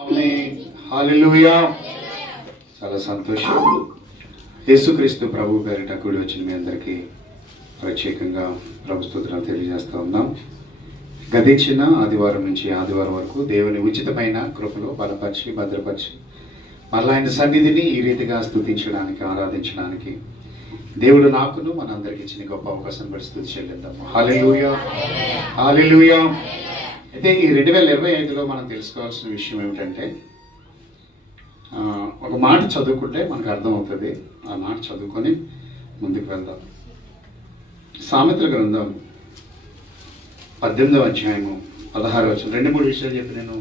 ఆమేన్. హల్లెలూయా. చాలా సంతోషం. యేసుక్రీస్తు ప్రభు పేరిట కూడి వచ్చిన మీ అందరికీ ప్రత్యేకంగా ప్రభు స్తుతులను తెలియజేస్తూ ఉన్నాం. గతించిన ఆదివారం నుంచి ఆదివారం వరకు దేవుని ఉచితమైన కృపలో బలపరిచి భద్రపరిచి మళ్ళా ఆయన సన్నిధిని ఈ రీతిగా స్తుతించడానికి ఆరాధించడానికి దేవుడు నాకును మనందరికి ఇచ్చిన గొప్ప అవకాశం బట్టి స్తుతి చెల్లిద్దాము. హల్లెలూయా. హల్లెలూయా. అయితే ఈ 2025లో మనం తెలుసుకోవాల్సిన విషయం ఏమిటంటే ఒక మాట చదువుకుంటే మనకు అర్థమవుతుంది. ఆ మాట చదువుకొని ముందుకు వెళ్దాం. సామెతల గ్రంథం 18వ అధ్యాయము 16వ వచనం. 2-3 విషయాలు చెప్పి నేను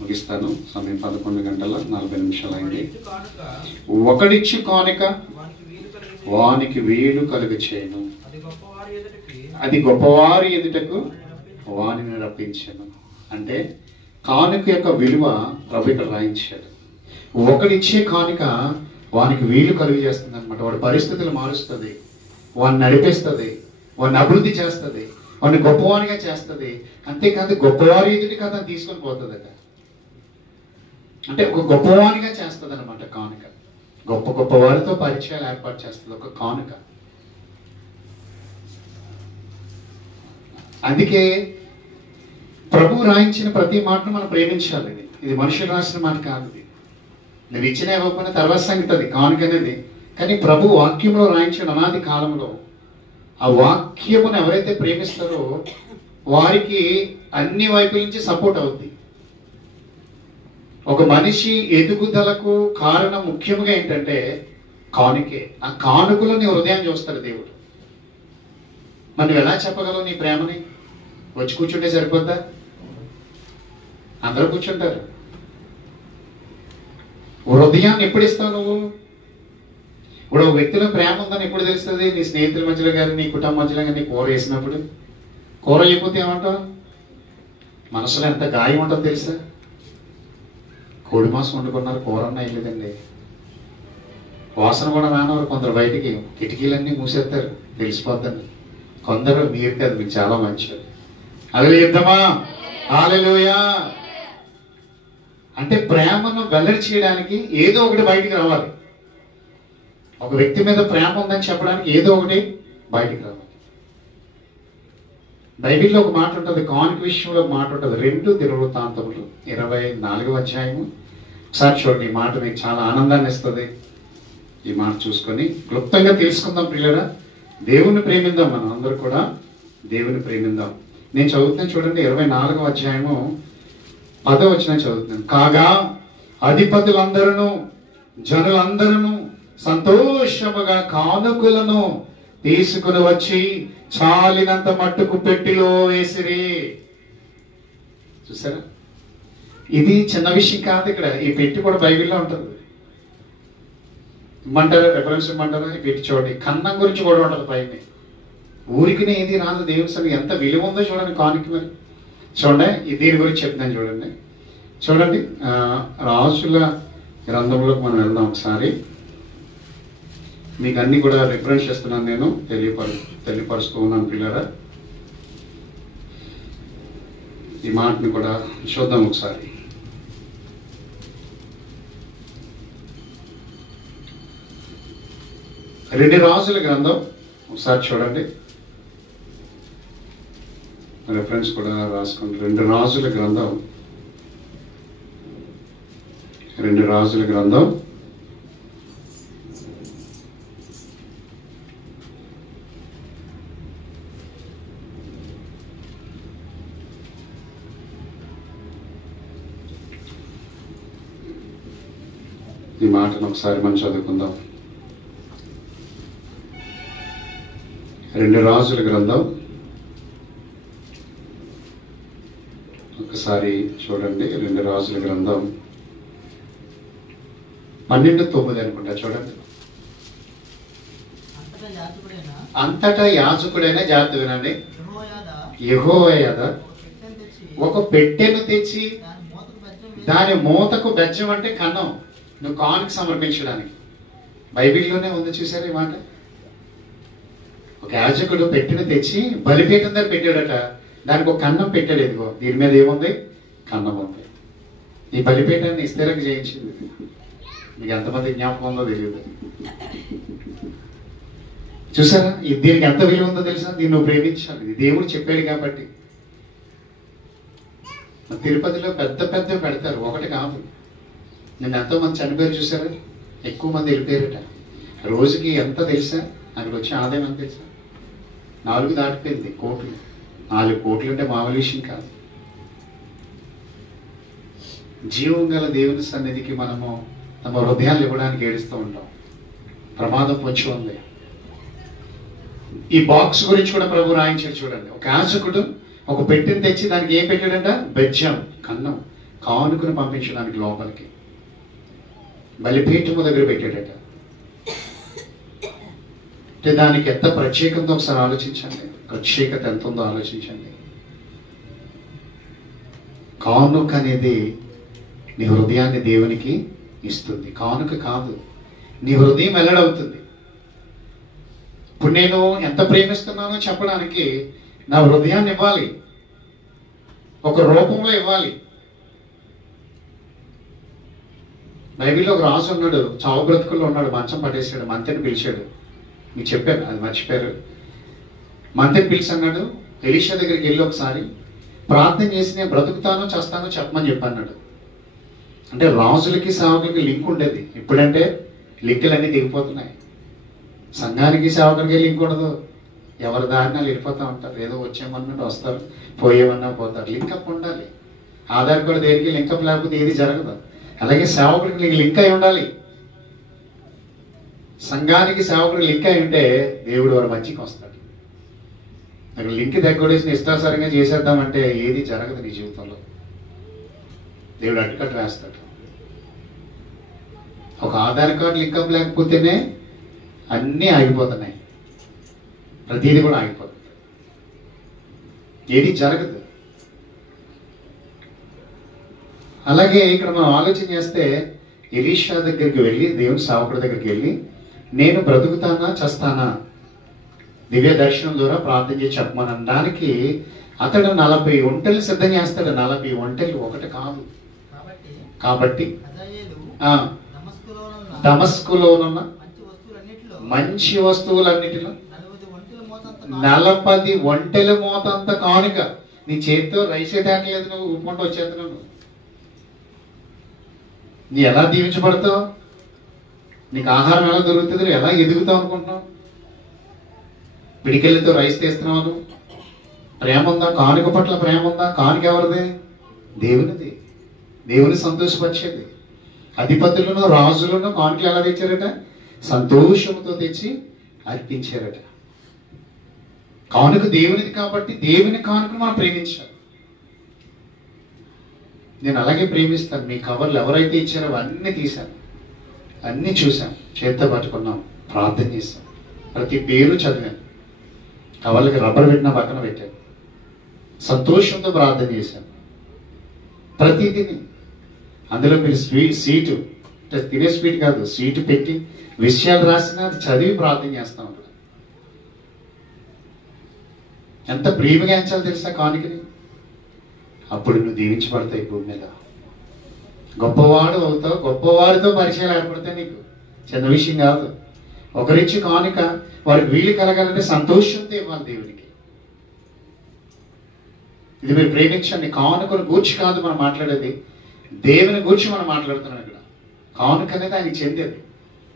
ముగిస్తాను. సమయం 11:40 అయింది. ఒకడిచ్చు కానుక వానికి వీలు కలుగ చేయను, అది గొప్పవారి ఎదుటకు వానిని రప్పించాను. అంటే కానుక యొక్క విలువ ప్రభు ఇక్కడ రాయించాడు. ఒకడిచ్చే కానుక వానికి వీలు కలుగు చేస్తుంది అనమాట. వాడి పరిస్థితులు మారుస్తుంది, వాడిని నడిపిస్తుంది, వాడిని అభివృద్ధి చేస్తుంది, వాడిని గొప్పవారిగా చేస్తుంది. అంతేకాదు గొప్పవారి ఎదుటి కథ తీసుకొని పోతుందట. అంటే ఒక గొప్పవారిగా చేస్తుంది అనమాట కానుక. గొప్ప గొప్ప వారితో పరిచయాలు ఏర్పాటు చేస్తుంది ఒక కానుక. అందుకే ప్రభు రాయించిన ప్రతి మాటను మనం ప్రేమించాలి. ఇది మనుషులు రాసిన మాట కాదు. నువ్వు ఇచ్చిన ఇవ్వకపోయినా తర్వాత సంగతి అది కానుక అనేది. కానీ ప్రభు వాక్యంలో రాయించిన అనాది కాలంలో ఆ వాక్యమును ఎవరైతే ప్రేమిస్తారో వారికి అన్ని వైపుల నుంచి సపోర్ట్ అవుద్ది. ఒక మనిషి ఎదుగుదలకు కారణం ముఖ్యంగా ఏంటంటే కానుకే. ఆ కానుకలో నీ హృదయాన్ని చూస్తాడు దేవుడు. మరి నువ్వు ఎలా చెప్పగలవు నీ ప్రేమని? వచ్చి కూర్చుంటే సరిపోద్దా? అందరూ కూర్చుంటారు. హృదయాన్ని ఎప్పుడు ఇస్తావు నువ్వు? ఇప్పుడు ఒక వ్యక్తిలో ప్రేమ ఉందని ఎప్పుడు తెలుస్తుంది? నీ స్నేహితుల మధ్యలో కానీ నీ కుటుంబం మధ్యలో కానీ నీ కూర వేసినప్పుడు. కూర అయిపోతే ఏమంటావు? మనసులో ఎంత గాయం ఉంటుందో తెలుసా? కోడి మాసం వండుకున్నారు, కూర అన్న అయ్యలేదండి, వాసన కూడా రానవారు. కొందరు బయటికి కిటికీలన్నీ మూసేస్తారు తెలిసిపోద్దని. కొందరు మీరు కాదు, మీకు చాలా మంచిది. అదే యుద్ధమా. హల్లెలూయా. అంటే ప్రేమను వెల్లడి చేయడానికి ఏదో ఒకటి బయటికి రావాలి. ఒక వ్యక్తి మీద ప్రేమ ఉందని చెప్పడానికి ఏదో ఒకటి బయటికి రావాలి. బైబిల్లో ఒక మాట ఉంటుంది, కానుక విషయంలో ఒక మాట ఉంటుంది. 2 దినవృత్తాంతములు 24వ అధ్యాయము. ఒకసారి చూడండి. ఈ మాట మీకు చాలా ఆనందాన్ని ఇస్తుంది. ఈ మాట చూసుకొని క్లుప్తంగా తెలుసుకుందాం ప్రియులారా. దేవుని ప్రేమిద్దాం. మనం అందరూ కూడా దేవుని ప్రేమిద్దాం. నేను చదువుతున్నాను చూడండి. 24వ అధ్యాయము 10వ వచనం చదువుతున్నాను. కాగా అధిపతులందరూ జనులందరూ సంతోషముగా కానుకలను తీసుకుని వచ్చి చాలినంత మట్టుకు పెట్టిలో వేసిరి. చూసారా? ఇది చిన్న విషయం కాదు. ఇక్కడ ఈ పెట్టి కూడా బైబిల్లో ఉంటుంది. ఇమ్మంటారా? రెఫరెన్స్ ఇమ్మంటారా? ఈ పెట్టి చూడండి. కన్నం గురించి కూడా ఉంటుంది పైన. ఊరికినే ఏది రాదు. దేవుని సన్నిధి ఎంత విలువ ఉందో చూడండి కానుక. మరి చూడండి, దీని గురించి చెప్తున్నాను చూడండి. చూడండి, రాజుల గ్రంథంలోకి మనం వెళ్దాం ఒకసారి. మీకు అన్ని కూడా రిఫరెన్స్ చేస్తున్నాను, నేను తెలియపరుస్తూ ఉన్నాను పిల్లరా. ఈ మాటని కూడా చూద్దాం ఒకసారి. రెండు రాజుల గ్రంథం ఒకసారి చూడండి. రెఫరెన్స్ కూడా రాసుకోండి. 2 రాజుల గ్రంథం ఈ మాటను ఒకసారి మనం చదువుకుందాం. 2 రాజుల గ్రంథం ఒకసారి చూడండి. 2 రాజుల గ్రంథం 12:9 అనుకుంటా. చూడండి. అంతటా యాజకుడైన జాగ్రత్త వినండి. యెహోయాదా ఒక పెట్టెను తెచ్చి దాని మూతకు బెచ్చం అంటే కన్నం, నువ్వు కానుక సమర్పించడానికి. బైబిల్లోనే ఉంది. చూసారు ఈ మాట? ఒక యాజకుడు పెట్టెను తెచ్చి బలిపీఠం దగ్గర పెట్టాడట. దానికి ఒక కన్నం పెట్టాడు. ఇదిగో దీని మీద ఏముంది? కన్నం ఉంది. ఈ బలిపీఠాన్ని ఇస్తేరకు చేయించింది. మీకు ఎంతమంది జ్ఞాపకం ఉందో తెలియదు. చూసారా, దీనికి ఎంత విలువ ఉందో తెలుసా? దీన్ని నువ్వు ప్రేమించాలి. ఇది దేవుడు చెప్పాడు కాబట్టి. తిరుపతిలో పెద్ద పెద్ద పెడతారు, ఒకటి కాదు. నేను ఎంతో మంది చనిపోయారు చూసారా, ఎక్కువ మంది వెళ్ళిపోయారట. రోజుకి ఎంత తెలుసా? అక్కడ వచ్చే ఆదాయం ఎంత తెలుసా? 4 దాటిపోయింది కోట్లు. 4 కోట్లు అంటే మామూలు విషయం కాదు. జీవం గల దేవుని సన్నిధికి మనము తమ హృదయాలు ఇవ్వడానికి ఏడుస్తూ ఉంటాం. ప్రమాదం పొంచి ఉంది. ఈ బాక్స్ గురించి కూడా ప్రభు రాయించాడు చూడండి. ఒక యాజకుడు ఒక పెట్టెని తెచ్చి దానికి ఏం పెట్టాడంట? బెజ్జం, కన్నం, కానుకను పంపించడానికి లోపలికి బలిపీఠము దగ్గర పెట్టాడట. అంటే దానికి ఎంత ప్రత్యేకత ఒకసారి ఆలోచించండి. ప్రత్యేకత ఎంత ఉందో ఆలోచించండి. కానుక అనేది నీ హృదయాన్ని దేవునికి ఇస్తుంది. కానుక కాదు, నీ హృదయం వెల్లడవుతుంది. ఇప్పుడు నేను ఎంత ప్రేమిస్తున్నానో చెప్పడానికి నా హృదయాన్ని ఇవ్వాలి, ఒక రూపంలో ఇవ్వాలి. బైబిల్లో ఒక రాజు ఉన్నాడు, చావు బ్రతుకుల్లో ఉన్నాడు, మంచం పట్టేశాడు. మంత్రిని పిలిచాడు. మీకు చెప్పాను, అది మర్చిపోయారు. మంత్రిని పిలిచి అన్నాడు, ఎలీషా దగ్గరికి వెళ్ళి ఒకసారి ప్రార్థన చేసి నేను బ్రతుకుతానో చేస్తానో చెప్పమని చెప్పన్నాడు. అంటే రాజులకి సేవకులకి లింక్ ఉండేది. ఇప్పుడంటే లింకులన్నీ దిగిపోతున్నాయి. సంఘానికి సేవకులకి లింక్ ఉండదు. ఎవరి దారిన వెళ్ళిపోతూ ఉంటారు. ఏదో వచ్చేమన్నట్టు వస్తారు, పోయేమన్నా పోతారు. లింకప్ ఉండాలి. ఆధార్ కార్డు దేనికి లింకప్ లేకపోతే ఏది జరగదు. అలాగే సేవకుడికి నీకు లింక్ అయి ఉండాలి. సంఘానికి సేవకుడు లింక్ అయి ఉంటే దేవుడు వారు మంచికి వస్తాడు. అక్కడ లింక్ దగ్గరేసి ఇష్టాసారంగా చేసేద్దామంటే ఏది జరగదు నీ జీవితంలో. దేవుడు అడ్డుకట్ట వేస్తాడు. ఒక ఆధార్ కార్డు లింకప్ లేకపోతేనే అన్నీ ఆగిపోతున్నాయి. ప్రతిదీ కూడా ఆగిపోతుంది, ఏది జరగదు. అలాగే ఇక్కడ మనం ఆలోచన చేస్తే ఎలీషా దగ్గరికి వెళ్ళి, దేవుని సేవకుడి దగ్గరికి వెళ్ళి, నేను బ్రతుకుతానా చస్తానా దివ్య దర్శనం ద్వారా ప్రార్థన చేసి చెప్పమని అనడానికి అతడు 40 ఒంటెలు సిద్ధం చేస్తాడు. 40 ఒంటెలు ఒకటి కాదు. కాబట్టి దమస్కులోనున్న మంచి వస్తువులన్నిటిలో 40 ఒంటెల మోతంత కానుక. నీ చేతితో రైసే తేగలేదు, నువ్వు ఊపుకుంటూ వచ్చేస్తున్నావు. నీ ఎలా దీవించబడతావు? నీకు ఆహారం ఎలా దొరుకుతుంది? నువ్వు ఎలా ఎదుగుతావు అనుకుంటున్నావు? పిడికెళ్ళతో రైస్ తీస్తున్నావు. నువ్వు ప్రేమ ఉందా? కానుక పట్ల ప్రేమ ఉందా? కానుక ఎవరిది? దేవునిది. దేవుని సంతోషపరిచేది. అధిపతులను రాజులను కానుకలు ఎలా తెచ్చారట? సంతోషంతో తెచ్చి అర్పించారట. కానుక దేవునిది కాబట్టి దేవుని కానుకను మనం ప్రేమించాలి. నేను అలాగే ప్రేమిస్తాను. మీ కవర్లు ఎవరైతే ఇచ్చారో అవన్నీ తీశాను, అన్నీ చూశాను, చేత్తో పట్టుకున్నాం, ప్రార్థన చేశాం, ప్రతి పేరు చదివాను, కవర్లకి రబ్బర్ పెట్టిన పక్కన పెట్టాను, సంతోషంతో ప్రార్థన చేశాను. ప్రతిదిని అందులో మీరు సీటు తినే స్వీట్ కాదు, సీటు పెట్టి విషయాలు రాసినా అది చదివి ప్రార్థన చేస్తాం. అక్కడ ఎంత ప్రేమగా ఎంచాలో తెలుసా కానుకని? అప్పుడు నువ్వు దీవించబడతాయి. భూమి మీద గొప్పవాడు అవుతావు. గొప్పవారితో పరిచయాలు ఏర్పడతాయి. నీకు చిన్న విషయం కాదు. ఒకరిచ్చి కానుక వారికి వీలు కలగాలంటే సంతోషంతో ఇవ్వాలి దేవునికి. ఇది మీరు ప్రేమించండి. కానుకను గూర్చి కాదు మనం మాట్లాడేది, దేవుని గూర్చి మనం మాట్లాడుతున్నాం. ఇక్కడ కానుక అనేది ఆయనకి చెందేది.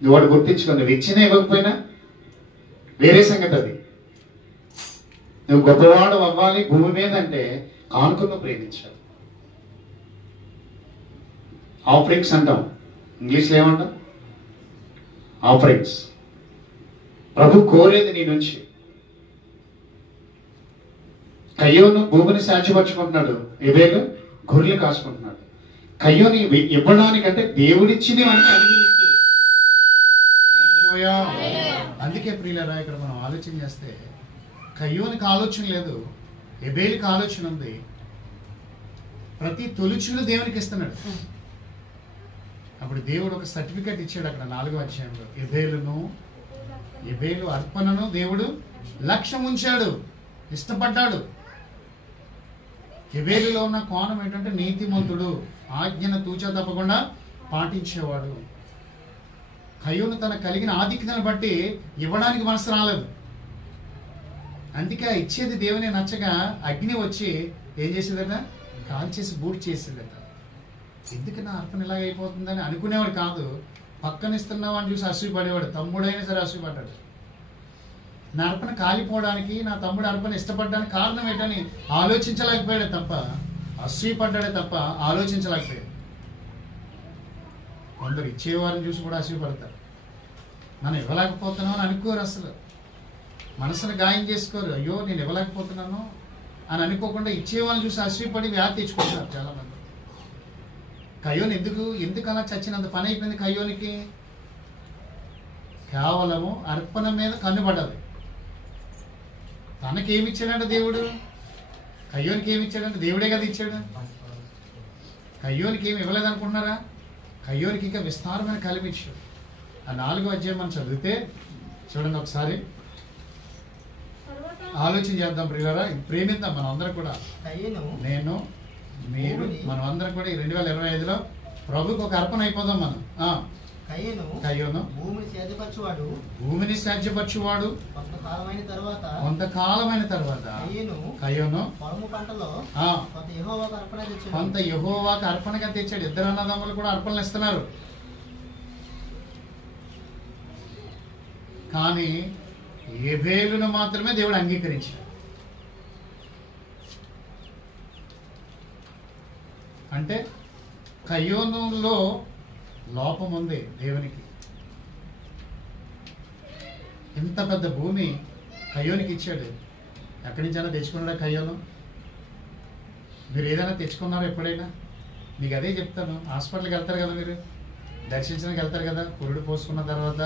నువ్వు వాడు గుర్తించుకో. నువ్వు ఇచ్చినా ఇవ్వకపోయినా వేరే సంగతి. అది నువ్వు గొప్పవాడు అవ్వాలి భూమి మీద అంటే కానుకను ప్రేమించాలి. ఆఫరింగ్స్ అంటాం, ఇంగ్లీష్లో ఏమంటాం? ఆఫరింగ్స్. ప్రభు కోరేది నీ నుంచి. కయ్యోను భూమిని సాక్షిపరుచుకుంటున్నాడు, హేబేలు గొర్రెలు కాసుకుంటున్నాడు. కయ్యోని ఇవ్వడానికంటే దేవుడిచ్చింది మనకి అనుభవిస్తూ. అందుకే ప్రియులారా, ఇక్కడ మనం ఆలోచన చేస్తే కయ్యోనికి ఆలోచన లేదు, హేబేలుకి ఆలోచన ఉంది. ప్రతి తొలిచులు దేవునికి ఇస్తున్నాడు. అప్పుడు దేవుడు ఒక సర్టిఫికెట్ ఇచ్చాడు అక్కడ 4వ అధ్యాయంలో. హేబేలు అర్పణను దేవుడు లక్ష్యం ఉంచాడు, ఇష్టపడ్డాడు. హెబేలులో ఉన్న కోణం ఏంటంటే నీతిమంతుడు, ఆజ్ఞను తూచా తప్పకుండా పాటించేవాడు. కయ్యూను తన కలిగిన ఆధిక్యతను బట్టి ఇవ్వడానికి మనసు రాలేదు. అందుకే ఇచ్చేది దేవుని నచ్చగా అగ్ని వచ్చి ఏం చేసేదట, కాల్చేసి బూడి చేసేదట. ఎందుకు నా అర్పణ ఇలాగ అయిపోతుందని అనుకునేవాడు కాదు, పక్కన ఇస్తున్నావు అని చూసి అసూయపడేవాడు. తమ్ముడైనా సరే అసూయపడ్డాడు. నా అర్పణ కాలిపోవడానికి, నా తమ్ముడు అర్పణ ఇష్టపడడానికి కారణం ఏంటని ఆలోచించలేకపోయాడే తప్ప, అసూయపడ్డాడే తప్ప ఆలోచించలేకపోయాడు. కొందరు ఇచ్చేవారిని చూసి కూడా అసూయపడతారు. మనం ఇవ్వలేకపోతున్నాం అని అనుకోరు, అసలు మనసును గాయం చేసుకోరు. అయ్యో నేను ఇవ్వలేకపోతున్నాను అని అనుకోకుండా ఇచ్చేవాళ్ళని చూసి అసూయపడి వ్యాధి తెచ్చుకుంటారు చాలామంది. కయ్యోను ఎందుకు అలా చచ్చినంత పని అయిపోయింది కయ్యోనికి? కేవలము అర్పణ మీద కన్నుపడ్డది. తనకేమిచ్చాడంటే దేవుడు, కయ్యోనికి ఏమి ఇచ్చాడంటే దేవుడే కదా ఇచ్చాడు. కయ్యోనికి ఏమి ఇవ్వలేదు అనుకుంటున్నారా? కయ్యోనికి ఇంకా విస్తారమైన కలిమిచ్చాడు. ఆ 4వ అధ్యాయం మనం చదివితే చూడండి ఒకసారి, ఆలోచన చేద్దాం ప్రియులారా. ప్రేమిద్దాం మనం అందరం కూడా. నేను, మీరు, మనం అందరం కూడా ఈ 2025లో ప్రభుకి ఒక అర్పణ అయిపోదాం మనం. కయ్యోను భూమిని సాధ్యపరచువాడు, కొంతకాలమైన తర్వాత కయ్యోను కొంత యెహోవాకు అర్పణగా తెచ్చాడు. ఇద్దరు అన్నదమ్ములు కూడా అర్పణలు ఇస్తున్నారు. కానీ హెబేలును మాత్రమే దేవుడు అంగీకరించాడు. అంటే కయ్యోనులో లోపం ఉంది దేవునికి. ఇంత పెద్ద భూమి కయ్యోనికి ఇచ్చాడు. ఎక్కడి నుంచైనా తెచ్చుకున్నాడా కయ్యోను? మీరు ఏదైనా తెచ్చుకున్నారా ఎప్పుడైనా? మీకు అదే చెప్తాను. హాస్పిటల్కి వెళ్తారు కదా, మీరు దర్శించడానికి వెళ్తారు కదా, పురుడు పోసుకున్న తర్వాత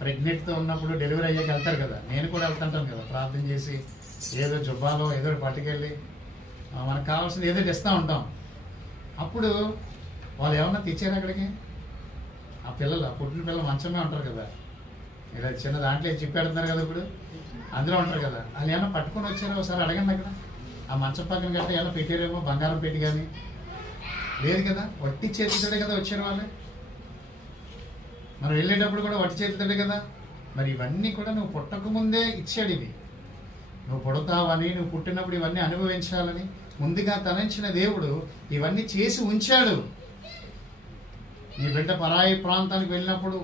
ప్రెగ్నెంట్తో ఉన్నప్పుడు డెలివరీ అయ్యాక వెళ్తారు కదా. నేను కూడా వెళ్తుంటాను కదా, ప్రార్థన చేసి ఏదో జుబ్బాలో ఏదో పట్టుకెళ్ళి మనకు కావాల్సింది ఏదో తెస్తూ ఉంటాం. అప్పుడు వాళ్ళు ఏమన్నా తెచ్చారు అక్కడికి? ఆ పిల్లలు, ఆ పుట్టిన పిల్లలు మంచమే ఉంటారు కదా, ఇలా చిన్న దాంట్లో చిప్పెడుతున్నారు కదా, ఇప్పుడు అందులో ఉంటారు కదా. వాళ్ళు ఏమన్నా పట్టుకొని వచ్చారో ఒకసారి అడగండి. అక్కడ ఆ మంచం పక్కన గట్ట ఏమన్నా పెట్టారేమో, బంగారం పెట్టి కానీ లేదు కదా, వట్టి చేతితోటే కదా వచ్చారు వాళ్ళు. మనం వెళ్ళేటప్పుడు కూడా వట్టి చేతితోటే కదా. మరి ఇవన్నీ కూడా నువ్వు పుట్టకముందే ఇచ్చాడు. ఇవి నువ్వు పుడతావని, నువ్వు పుట్టినప్పుడు ఇవన్నీ అనుభవించాలని ముందుగా తలంచిన దేవుడు ఇవన్నీ చేసి ఉంచాడు. నీ బిడ్డ పరాయి ప్రాంతానికి వెళ్ళినప్పుడు,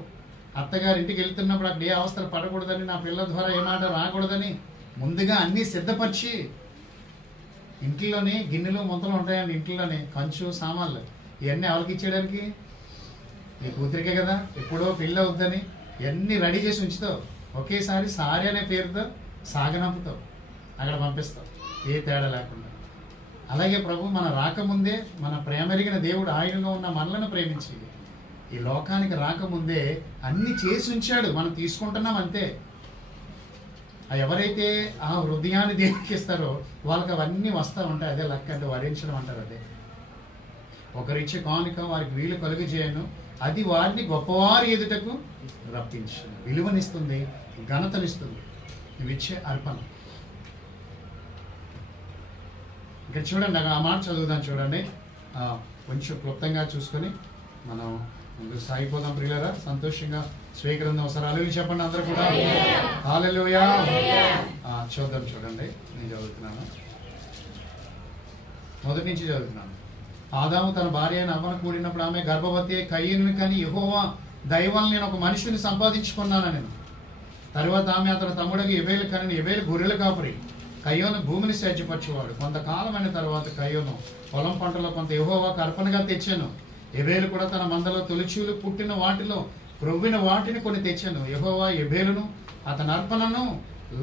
అత్తగారి ఇంటికి వెళ్తున్నప్పుడు అక్కడ ఏ అవస్థలు పడకూడదని, నా పిల్లల ద్వారా ఏ మాట రాకూడదని ముందుగా అన్నీ సిద్ధపరిచి, ఇంట్లోనే గిన్నెలు ముంతలు ఉంటాయండి, ఇంట్లోనే కంచు సామాన్లు, ఇవన్నీ ఎవరికి ఇచ్చేయడానికి? నీ కూతురికే కదా. ఎప్పుడో పెళ్ళి అవుద్దని ఇవన్నీ రెడీ చేసి ఉంచుతావు. ఒకేసారి సారీ అనే పేరుతో సాగనంపుతావు, అక్కడ పంపిస్తావు, ఏ తేడా లేకుండా. అలాగే ప్రభు మన రాకముందే, మన ప్రేమరిగిన దేవుడు ఆయనలో ఉన్న మనలను ప్రేమించి ఈ లోకానికి రాకముందే అన్ని చేసి ఉంచాడు. మనం తీసుకుంటున్నాం అంతే. ఎవరైతే ఆ హృదయాన్ని దేవునికి ఇస్తారో వాళ్ళకి అవన్నీ వస్తూ ఉంటాయి. అదే లెక్క అంటే వరించడం అంటారు. అదే ఒకరిచ్చే కానుక వారికి వీలు కలుగజేయను, అది వారిని గొప్పవారి ఎదుటకు రప్పించు, విలువనిస్తుంది, ఘనతనిస్తుంది. నువ్విచ్చే అర్పణ. ఇక్కడ చూడండి, ఆ మాట చదువుదాం చూడండి. కొంచెం క్లుప్తంగా చూసుకొని మనం ముందుకు సాగిపోదాం ప్రియులారా. సంతోషంగా స్వీకరిందాం. ఒకసారి హల్లెలూయా చెప్పండి అందరూ కూడా. హల్లెలూయా. చూద్దాం చూడండి, నేను చదువుతున్నాను, మొదటి నుంచి చదువుతున్నాను. ఆదాము తన భార్య అయిన అవ్వను కూడినప్పుడు ఆమె గర్భవతి కయ్యను కానీ యెహోవా దైవం నేను ఒక మనిషిని సంపాదించుకున్నాను నేను. తర్వాత ఆమె అతని తమ్ముడికి ఎబేలు కానీ ఎబేలు గొర్రెల కాపరి. కయ్యోను భూమిని సేద్యపరచేవాడు. కొంతకాలమైన తర్వాత కయ్యోను పొలం పంటలో కొంత యెహోవాకు అర్పణగా తెచ్చాను. ఎబేలు కూడా తన మందలో తొలిచూలు పుట్టిన వాటిలో ప్రొవ్విన వాటిని కొన్ని తెచ్చాను. యెహోవా ఎబేలును అతని అర్పణను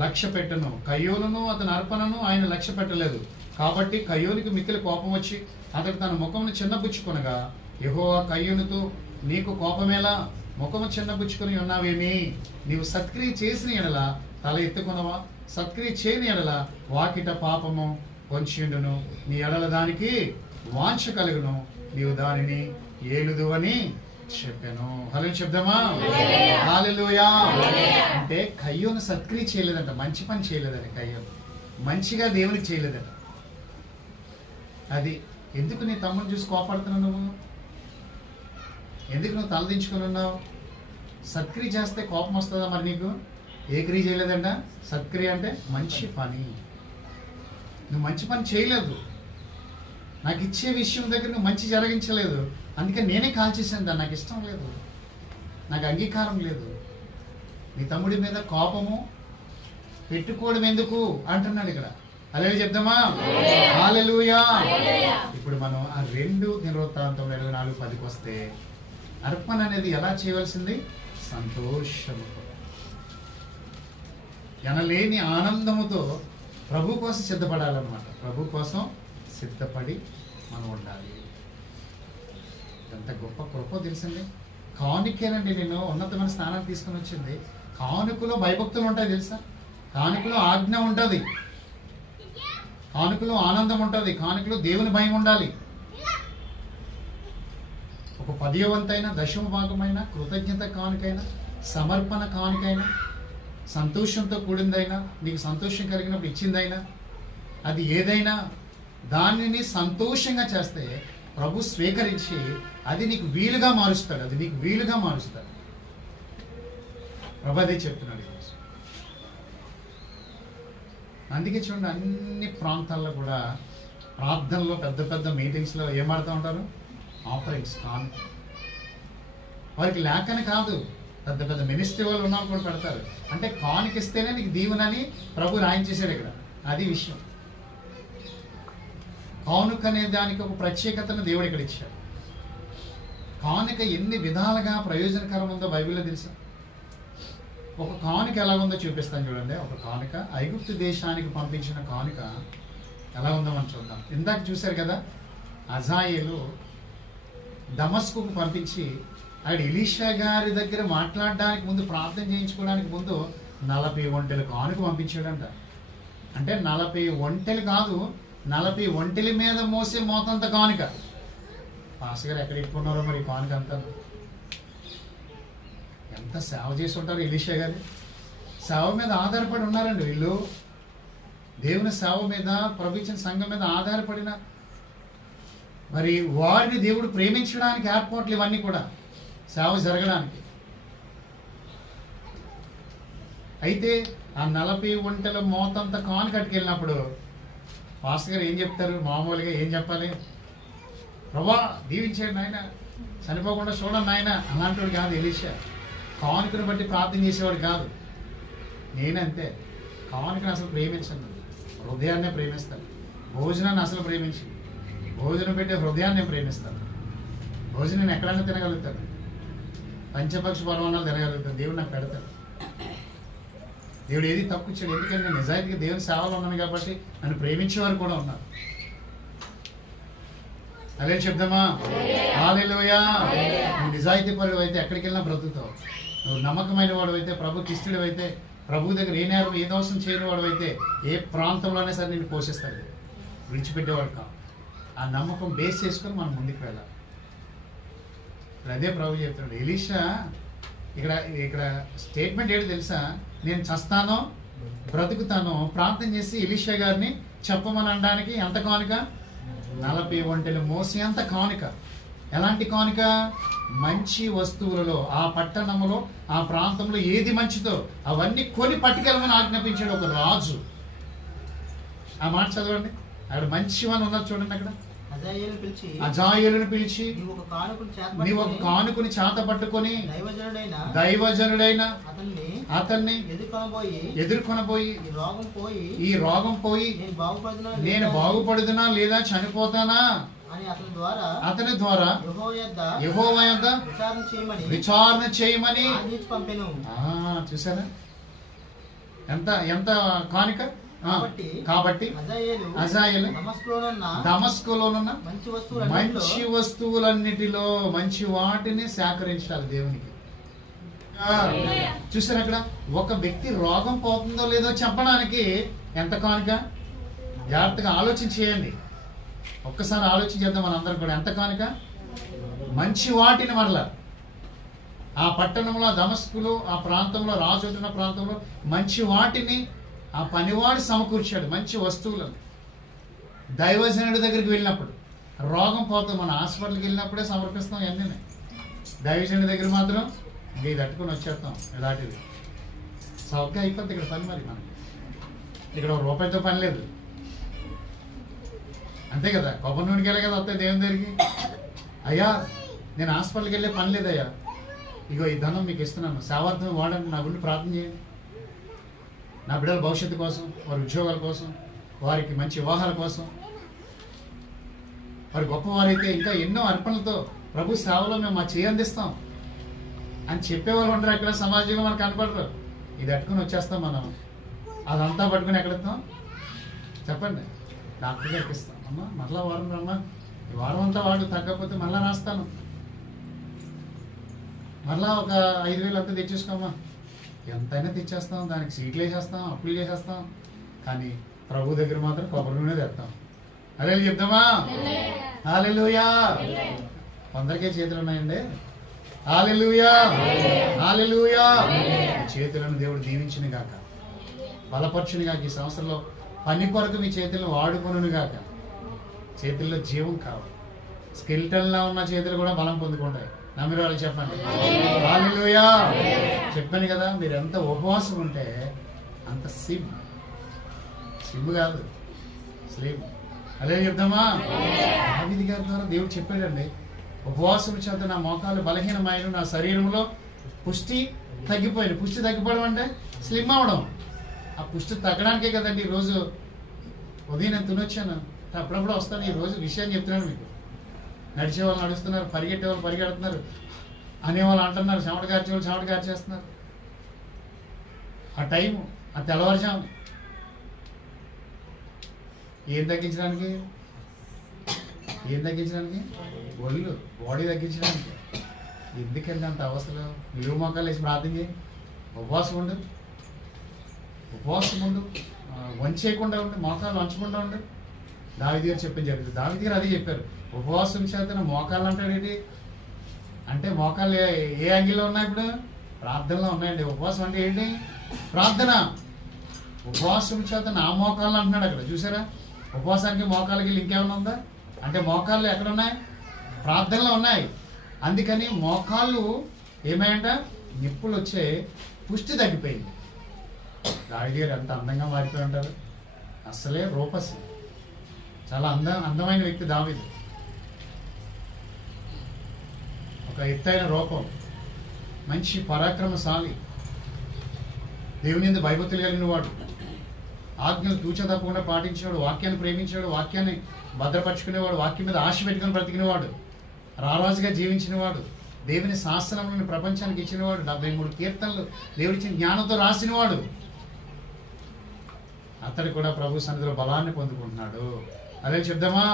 లక్ష్య పెట్టను, కయ్యోనును అతని అర్పణను ఆయన లక్ష్య పెట్టలేదు. కాబట్టి కయ్యోనికి మిక్కిలి కోపం వచ్చి అతడు తన ముఖమును చిన్నబుచ్చుకొనగా, యెహోవా కయ్యోనుతో నీకు కోపమేలా, ముఖము చిన్నబుచ్చుకొని ఉన్నావేమి? నీవు సత్క్రియ చేసిన ఎడల తల ఎత్తుకొనవా? సత్క్రియ చేయని ఎడల వాకిట పాపము పొంచిండును, నీ ఎడల దానికి వాంఛ కలుగును, నీవు దానిని ఏలుదు అని చెప్పాను. హల్లెలూయా చెప్దామా? హల్లెలూయా. అంటే కయ్యోను సత్క్రియ చేయలేదంట, మంచి పని చేయలేదంట. కయ్యోను మంచిగా దేవునికి చేయలేదంట. అది ఎందుకు నీ తమ్ముడిని చూసి కోపడుతున్నావు నువ్వు? ఎందుకు నువ్వు తలదించుకుని ఉన్నావు? సత్క్రియ చేస్తే కోపం వస్తుందా మరి నీకు? ఏ క్రియ చేయలేదంట? సత్క్రియ అంటే మంచి పని. నువ్వు మంచి పని చేయలేదు, నాకు ఇచ్చే విషయం దగ్గర నువ్వు మంచి జరిగించలేదు, అందుకే నేనే కాల్ చేశాను దాన్ని. నాకు ఇష్టం లేదు, నాకు అంగీకారం లేదు. నీ తమ్ముడి మీద కోపము పెట్టుకోవడం ఎందుకు అంటున్నాడు ఇక్కడ. హల్లెలూయా చెప్దామా? హల్లెలూయా. ఇప్పుడు మనం ఆ 2 దినవృత్తాంతం 24:10 వస్తే అర్పణ అనేది ఎలా చేయవలసింది? సంతోషముతో, ఎనలేని ఆనందముతో ప్రభు కోసం సిద్ధపడాలన్నమాట. ప్రభు కోసం సిద్ధపడి మనం ఉండాలి. ఎంత గొప్ప కృప తెలిసింది. కానుకేనండి నేను ఉన్నతమైన స్థానాన్ని తీసుకుని వచ్చింది. కానుకలో భయభక్తులు ఉంటాయి తెలుసా? కానుకలో ఆజ్ఞ ఉంటుంది, కానుకలో ఆనందం ఉంటుంది, కానుకలో దేవుని భయం ఉండాలి. ఒక 10వ వంతైన, 10వ భాగమైన, కృతజ్ఞత కానుకైనా, సమర్పణ కానుకైనా, సంతోషంతో కూడిందైనా, నీకు సంతోషం కలిగినప్పుడు ఇచ్చిందైనా, అది ఏదైనా దానిని సంతోషంగా చేస్తే ప్రభు స్వీకరించి అది నీకు వీలుగా మారుస్తాడు. అది నీకు వీలుగా మారుస్తాడు. ప్రభు అదే చెప్తున్నాడు ఈరోజు. అందుకే చూడండి, అన్ని ప్రాంతాల్లో కూడా ప్రార్థనలో పెద్ద పెద్ద మీటింగ్స్లో ఏం ఆడుతూ ఉంటారు? ఆఫరింగ్స్, కానుక. వారికి లేకని కాదు, పెద్ద పెద్ద మినిస్ట్రీ వాళ్ళు ఉన్న కూడా పెడతారు. అంటే కానుకిస్తేనే నీకు దీవెనని ప్రభు రాయించేశాడు ఇక్కడ. అది విషయం. కానుక అనే దానికి ఒక ప్రత్యేకతను దేవుడు ఇక్కడ ఇచ్చాడు. కానుక ఎన్ని విధాలుగా ప్రయోజనకరం ఉందో బైబిల్లో తెలుసా? ఒక కానుక ఎలా ఉందో చూపిస్తాను చూడండి. ఒక కానుక, ఐగుప్తు దేశానికి పంపించిన కానుక ఎలా ఉందో మనం చూద్దాం. ఇందాక చూశారు కదా, అజాయేలు దమస్కుకు పంపించి అక్కడ ఎలీషా గారి దగ్గర మాట్లాడడానికి ముందు, ప్రార్థన చేయించుకోవడానికి ముందు 40 ఒంటెలు కానుక పంపించాడంట. అంటే 40 ఒంటెలు కాదు, 40 ఒంటెల మీద మోసే మోతంత కానుక. పాస్ గారు ఎక్కడ ఇట్టుకున్నారో మరి కానుక అంతా. ఎంత సేవ చేసి ఉంటారు ఎలీషా గారు. సేవ మీద ఆధారపడి ఉన్నారండి వీళ్ళు. దేవుని సేవ మీద, ప్రభు ఇచ్చిన సంఘం మీద ఆధారపడిన మరి వారిని దేవుడు ప్రేమించడానికి ఏర్పాట్లు ఇవన్నీ కూడా సేవ జరగడానికి. అయితే ఆ 40 ఒంటెల మోతంత కానుక అట్టుకెళ్ళినప్పుడు పాస్టర్ గారు ఏం చెప్తారు? మామూలుగా ఏం చెప్పాలి? ప్రభా దీవించాడు నాయన, చనిపోకుండా చూడండి నాయన అలాంటివాడు కాదు ఎలీషా. కానుకను బట్టి ప్రార్థన చేసేవాడు కాదు. నేనంతే, కానుకను అసలు ప్రేమించను, హృదయాన్నే ప్రేమిస్తాను. భోజనాన్ని అసలు ప్రేమించి, భోజనం పెట్టే హృదయాన్ని నేను ప్రేమిస్తాను. భోజనం నేను ఎక్కడైనా తినగలుగుతాను, పంచపక్ష పరమాణాలు తినగలుగుతాను. దేవుడు నాకు పెడతాడు. దేవుడు ఏది తక్కువ ఇచ్చాడు. ఎందుకంటే నేను నిజాయితీగా దేవుని సేవలో ఉన్నాను కాబట్టి నన్ను ప్రేమించేవారు కూడా ఉన్నారు. అదే చెప్దామా? హల్లెలూయా. నువ్వు నిజాయితీ పరుడు అయితే ఎక్కడికి వెళ్ళినా బ్రతుకుతావు. నువ్వు నమ్మకమైన వాడు అయితే, ప్రభుకి ఇష్టడు అయితే, ప్రభు దగ్గర ఏ నేరం ఏ దోషం చేయని వాడు అయితే ఏ ప్రాంతంలోనే సరే నేను పోషిస్తాడు, విడిచిపెట్టేవాడు కాదు. ఆ నమ్మకం బేస్ చేసుకొని మనం ముందుకు వెళ్ళాలి. అదే ప్రభు చెప్తున్నాడు. ఎలీషా ఇక్కడ స్టేట్మెంట్ ఏంటి తెలుసా? నేను చస్తానో బ్రతుకుతానో ప్రార్థన చేసి ఎలీషా గారిని చెప్పమని అనడానికి ఎంత కానుక? 40 ఒంటెలు మోసే అంత కానుక. ఎలాంటి కానుక? మంచి వస్తువులలో, ఆ పట్టణంలో, ఆ ప్రాంతంలో ఏది మంచిదో అవన్నీ కొని పట్టుకెళ్ళమని ఆజ్ఞాపించాడు ఒక రాజు. ఆ మాట చదవండి. అక్కడ మంచివని ఉన్నారు చూడండి. అక్కడ అజాయేలును పిలిచి నీవు ఒక కానుకని చేత పట్టుకొని దైవజనుడైన అతన్ని ఎదుర్కొనబోయి ఈ రోగం పోయి నేను బాగుపడుదునా లేదా చనిపోతానా అతని ద్వారా యెహోవా యొద్ద విచారణ చేయమని చూసారా? ఎంత కానుక. కాబట్టి అజాయేలు దమస్కులోనున్న మంచి వస్తువులన్నిటిలో మంచి వాటిని సేకరించాలి దేవునికి. చూసారు అక్కడ ఒక వ్యక్తి రోగం పోతుందో లేదో చెప్పడానికి ఎంత కానుక? జాగ్రత్తగా ఆలోచన చేయండి. ఒక్కసారి ఆలోచన చేద్దాం మనందరం కూడా. ఎంత కానుక? మంచి వాటిని మరలా ఆ పట్టణంలో, దమస్కులో, ఆ ప్రాంతంలో, రాజు ఉన్న ప్రాంతంలో మంచి వాటిని ఆ పనివాడు సమకూర్చాడు, మంచి వస్తువులను. దైవజనుడి దగ్గరికి వెళ్ళినప్పుడు రోగం పోతుంది. మన హాస్పిటల్కి వెళ్ళినప్పుడే సమర్పిస్తాం ఇవన్నీ. దైవజనుడి దగ్గర మాత్రం ఇది తట్టుకొని వచ్చేస్తాం. ఇలాంటివి సౌకర్యం అయిపోతుంది ఇక్కడ పని. మరి మనకి ఇక్కడ ఒక రూపాయితో పని లేదు, అంతే కదా. కొబ్బరి నూనెకి వెళ్ళే కదా వస్తాయి దేవుని దగ్గరికి. అయ్యా నేను హాస్పిటల్కి వెళ్ళే పని లేదయ్యా, ఇగో ఈ ధనం మీకు ఇస్తున్నాను, సేవార్థం వాడండి, నా గురించి ప్రార్థన చేయండి, నా బిడ్డల భవిష్యత్తు కోసం, వారి ఉద్యోగాల కోసం, వారికి మంచి వివాహాల కోసం, వారి గొప్పవారైతే ఇంకా ఎన్నో అర్పణలతో ప్రభు సేవలో మేము మా చేయి అందిస్తాం అని చెప్పేవాళ్ళు ఉంటారు. అక్కడ సమాజంలో మనకు కనపడరు. ఇది అట్టుకుని వచ్చేస్తాం మనం. అదంతా పట్టుకుని ఎక్కడెత్తాం చెప్పండి. డాక్టర్ గారికి ఇస్తాం, అమ్మా మరలా వారం రమ్మా, ఈ వారం అంతా వాడు తగ్గకపోతే మళ్ళీ రాస్తాను, మరలా ఒక 5,000 అంతా తెచ్చేసుకోమ్మా. ఎంతైనా తెచ్చేస్తాం, దానికి సీట్లు వేసేస్తాం, అప్పులు చేసేస్తాం. కానీ ప్రభు దగ్గర మాత్రం కొబ్బరి నూనె తెస్తాం. అదే చెప్తామా? హల్లెలూయా. కొందరికే చేతులు ఉన్నాయండి. హల్లెలూయా, హల్లెలూయా. చేతులను దేవుడు దీవించిన గాక, బలపరచుని గాక. ఈ సంవత్సరంలో పని కొరకు మీ చేతులను వాడుకొనును గాక. చేతుల్లో జీవం కావాలి. స్కెల్టన్లా ఉన్న చేతులు కూడా బలం పొందుకుంటాయి. నమ్మిన వాళ్ళు చెప్పండి హల్లెలూయా. చెప్పాను కదా, మీరు ఎంత ఉపవాసం ఉంటే అంత సిమ్ కాదు స్లీమ్. అదే చెప్దామా? దావీదు గారి ద్వారా దేవుడు చెప్పాడండి, ఉపవాసం చేత నా మోకాలు బలహీనమైన, నా శరీరంలో పుష్టి తగ్గిపోయింది. పుష్టి తగ్గిపోవడం అంటే స్లిమ్ అవడం. ఆ పుష్టి తగ్గడానికే కదండి ఈరోజు ఉదయం నేను తినొచ్చాను, అప్పుడప్పుడు వస్తాను. ఈ రోజు విషయం చెప్తున్నాను మీకు. నడిచే వాళ్ళు నడుస్తున్నారు, పరిగెట్టే వాళ్ళు పరిగెడుతున్నారు, అనేవాళ్ళు అంటున్నారు, చెమట కార్చే వాళ్ళు చెమట కార్చేస్తున్నారు. ఆ టైము, ఆ తెల్లవారుజాము ఏం తగ్గించడానికి? ఒళ్ళు బాడీ తగ్గించడానికి. ఎందుకంటే అంత అవసరం? నిలువు మొక్కలు వేసి ప్రార్థన చేయి, ఉపవాసం ఉండు, వంచేయకుండా ఉండు, మోకాలు వంచకుండా ఉండు. దావీదు గారు చెప్పని చెప్పింది. దావీదు గారు అదే చెప్పారు, ఉపవాసం చేత మోకాళ్ళు అంటాడేంటి అంటే, మోకాళ్ళు ఏ యాంగిల్లో ఉన్నాయి? ఇప్పుడు ప్రార్థనలో ఉన్నాయండి. ఉపవాసం అంటే ఏంటి? ప్రార్థన. ఉపవాసం చేత నా మోకాళ్ళు అంటున్నాడు అక్కడ, చూసారా? ఉపవాసానికి మోకాళ్ళకి లింక్ ఏమైనా ఉందా అంటే, మోకాళ్ళు ఎక్కడున్నాయి? ప్రార్థనలో ఉన్నాయి. అందుకని మోకాళ్ళు ఏమాయంట? నిప్పులు వచ్చే, పుష్టి తగ్గిపోయింది. దావీదు గారు ఎంత అందంగా మారిపోయి ఉంటారు. అసలే రూపసి, చాలా అందమైన వ్యక్తి దావీదు. ఒక ఎత్తైన రూపం, మంచి పరాక్రమశాలి, దేవుని యందు భయభక్తులు కలిగిన వాడు, ఆజ్ఞలు తూచ తప్పకుండా పాటించేవాడు, వాక్యాన్ని ప్రేమించేవాడు, వాక్యాన్ని భద్రపరుచుకునేవాడు, వాక్యం మీద ఆశ పెట్టుకుని బ్రతికినవాడు, రారాజుగా జీవించినవాడు, దేవుని శాస్త్రములను ప్రపంచానికి ఇచ్చినవాడు, 73 కీర్తనలు దేవుడిచ్చిన జ్ఞానంతో రాసినవాడు. అతడు కూడా ప్రభు సన్నిధిలో బలాన్ని పొందుకుంటున్నాడు. అదే చెప్దామా?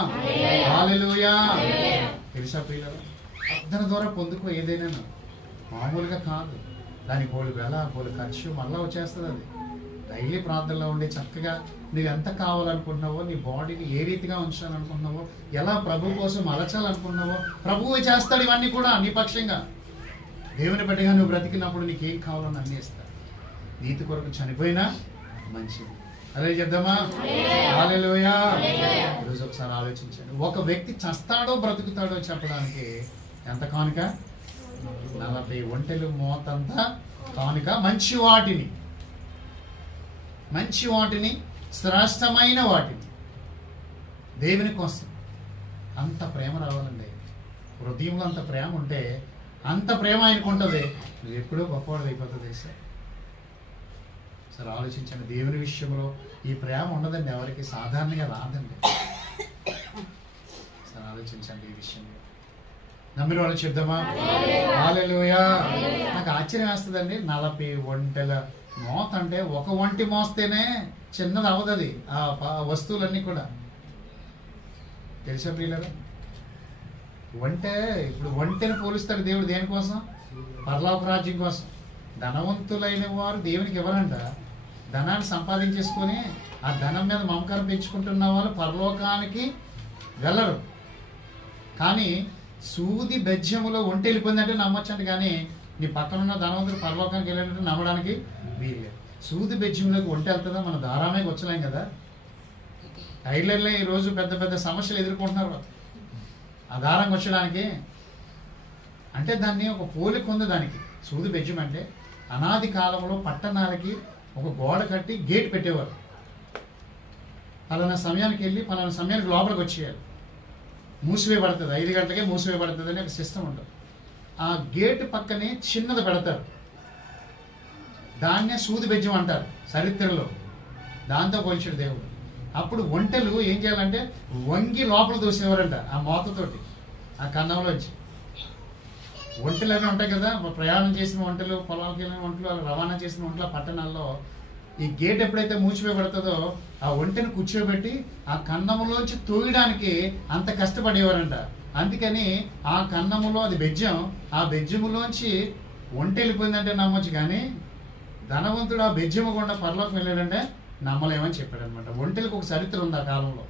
హల్లెలూయా. తెలుసా ప్రియులారా, ప్రార్థన ద్వారా పొందుకో. ఏదైనా మామూలుగా కాదు, దానికి బోలు వేళ, బోలు ఖర్చు మళ్ళా వచ్చేస్తుంది. అది డైలీ ప్రార్థనలో ఉండి చక్కగా నువ్వు ఎంత కావాలనుకుంటున్నావో, నీ బాడీని ఏ రీతిగా ఉంచాలనుకుంటున్నావో, ఎలా ప్రభు కోసం అలచాలనుకుంటున్నావో ప్రభువే చేస్తాడు. ఇవన్నీ కూడా నీ పక్షంగా దేవుని బట్టిగా నువ్వు బ్రతికినప్పుడు నీకేం కావాలని అన్నీ ఇస్తాడు. నీతి కొరకు చనిపోయినా మంచిది. అదే చెప్దామా? హల్లెలూయా. ఈరోజు ఒకసారి ఆలోచించండి, ఒక వ్యక్తి చస్తాడో బ్రతుకుతాడో చెప్పడానికి ఎంత కానుక? 40 ఒంటెలు మోతంతా కానుక. మంచి వాటిని, శ్రేష్టమైన వాటిని దేవుని కోసం. అంత ప్రేమ రావాలండి హృదయంలో. అంత ప్రేమ ఉంటే, అంత ప్రేమ ఆయనకు ఉంటుంది, నువ్వు ఎప్పుడూ గొప్పవాడు అయిపోతుంది. సరే ఆలోచించండి, దేవుని విషయంలో ఈ ప్రేమ ఉండదండి, ఎవరికి సాధారణంగా రాదండి. సరే ఆలోచించండి ఈ విషయంలో. నమ్మిన వాళ్ళు చెప్దామా? హల్లెలూయా. నాకు ఆశ్చర్యం వేస్తుందండి, 40 ఒంటెల మోత అంటే, ఒక ఒంటి మోస్తేనే చిన్నది అవ్వదు అది, ఆ వస్తువులన్నీ కూడా. తెలుసా ప్రియులారా? ఇప్పుడు ఒంటెని పోలుస్తాడు దేవుడు దేనికోసం? పరలోక రాజ్యం కోసం. ధనవంతులైన వారు దేవునికి ఎవరంట? ధనాన్ని సంపాదించేసుకొని ఆ ధనం మీద మమకారం పెంచుకుంటున్న వాళ్ళు పరలోకానికి వెళ్ళరు. కానీ సూది బెజ్జములో ఒంటె వెళ్ళిపోయిందంటే నమ్మొచ్చండి, కానీ నీ పక్కన ఉన్న ధనవంతుడు పరలోకానికి వెళ్ళినట్టు నమ్మడానికి వీలు. సూది బెజ్జంలోకి ఒంటె వెళ్తుందా? మన దారామే వచ్చలేం కదా. టైలర్లే ఈరోజు పెద్ద పెద్ద సమస్యలు ఎదుర్కొంటున్నారు వాళ్ళు. ఆ దారం వచ్చడానికి అంటే దాన్ని ఒక పోలిక ఉంది దానికి. సూది బెజ్జం అంటే అనాది కాలంలో పట్టణాలకి ఒక గోడ కట్టి గేట్ పెట్టేవారు. పలానా సమయానికి వెళ్ళి పలానా సమయానికి లోపలికి వచ్చేయాలి, మూసివేయబడుతుంది, 5 గంటలకే మూసివేయబడుతుంది అని ఒక సిస్టమ్ ఉంటుంది. ఆ గేట్ పక్కనే చిన్నది పెడతారు, దాన్నే సూది బెజ్జం అంటారు చరిత్రలో. దాంతో పోల్చాడు దేవుడు. అప్పుడు ఒంటెలు ఏం చేయాలంటే వంగి లోపల దూసేవారంట ఆ మోతతోటి, ఆ కన్నంలోంచి. ఒంటెలు అవి ఉంటాయి కదా, ప్రయాణం చేసిన ఒంటెలు, పొలాలకు వెళ్ళిన ఒంటెలు, అలా రవాణా చేసిన ఒంటెలు పట్టణాల్లో ఈ గేట్ ఎప్పుడైతే మూసివేయబడుతుందో ఆ ఒంటెను కూర్చోబెట్టి ఆ కన్నములోంచి తోయడానికి అంత కష్టపడేవారంట. అందుకని ఆ కన్నములో అది బెజ్జం, ఆ బెజ్జములోంచి ఒంటె వెళ్ళిపోయిందంటే నమ్మొచ్చు, కానీ ధనవంతుడు ఆ బెజ్జము గుండా పరలోకం వెళ్ళాడంటే నమ్మలేమని చెప్పాడు అనమాట. ఒంటెలకు ఒక చరిత్ర ఉంది ఆ కాలంలో.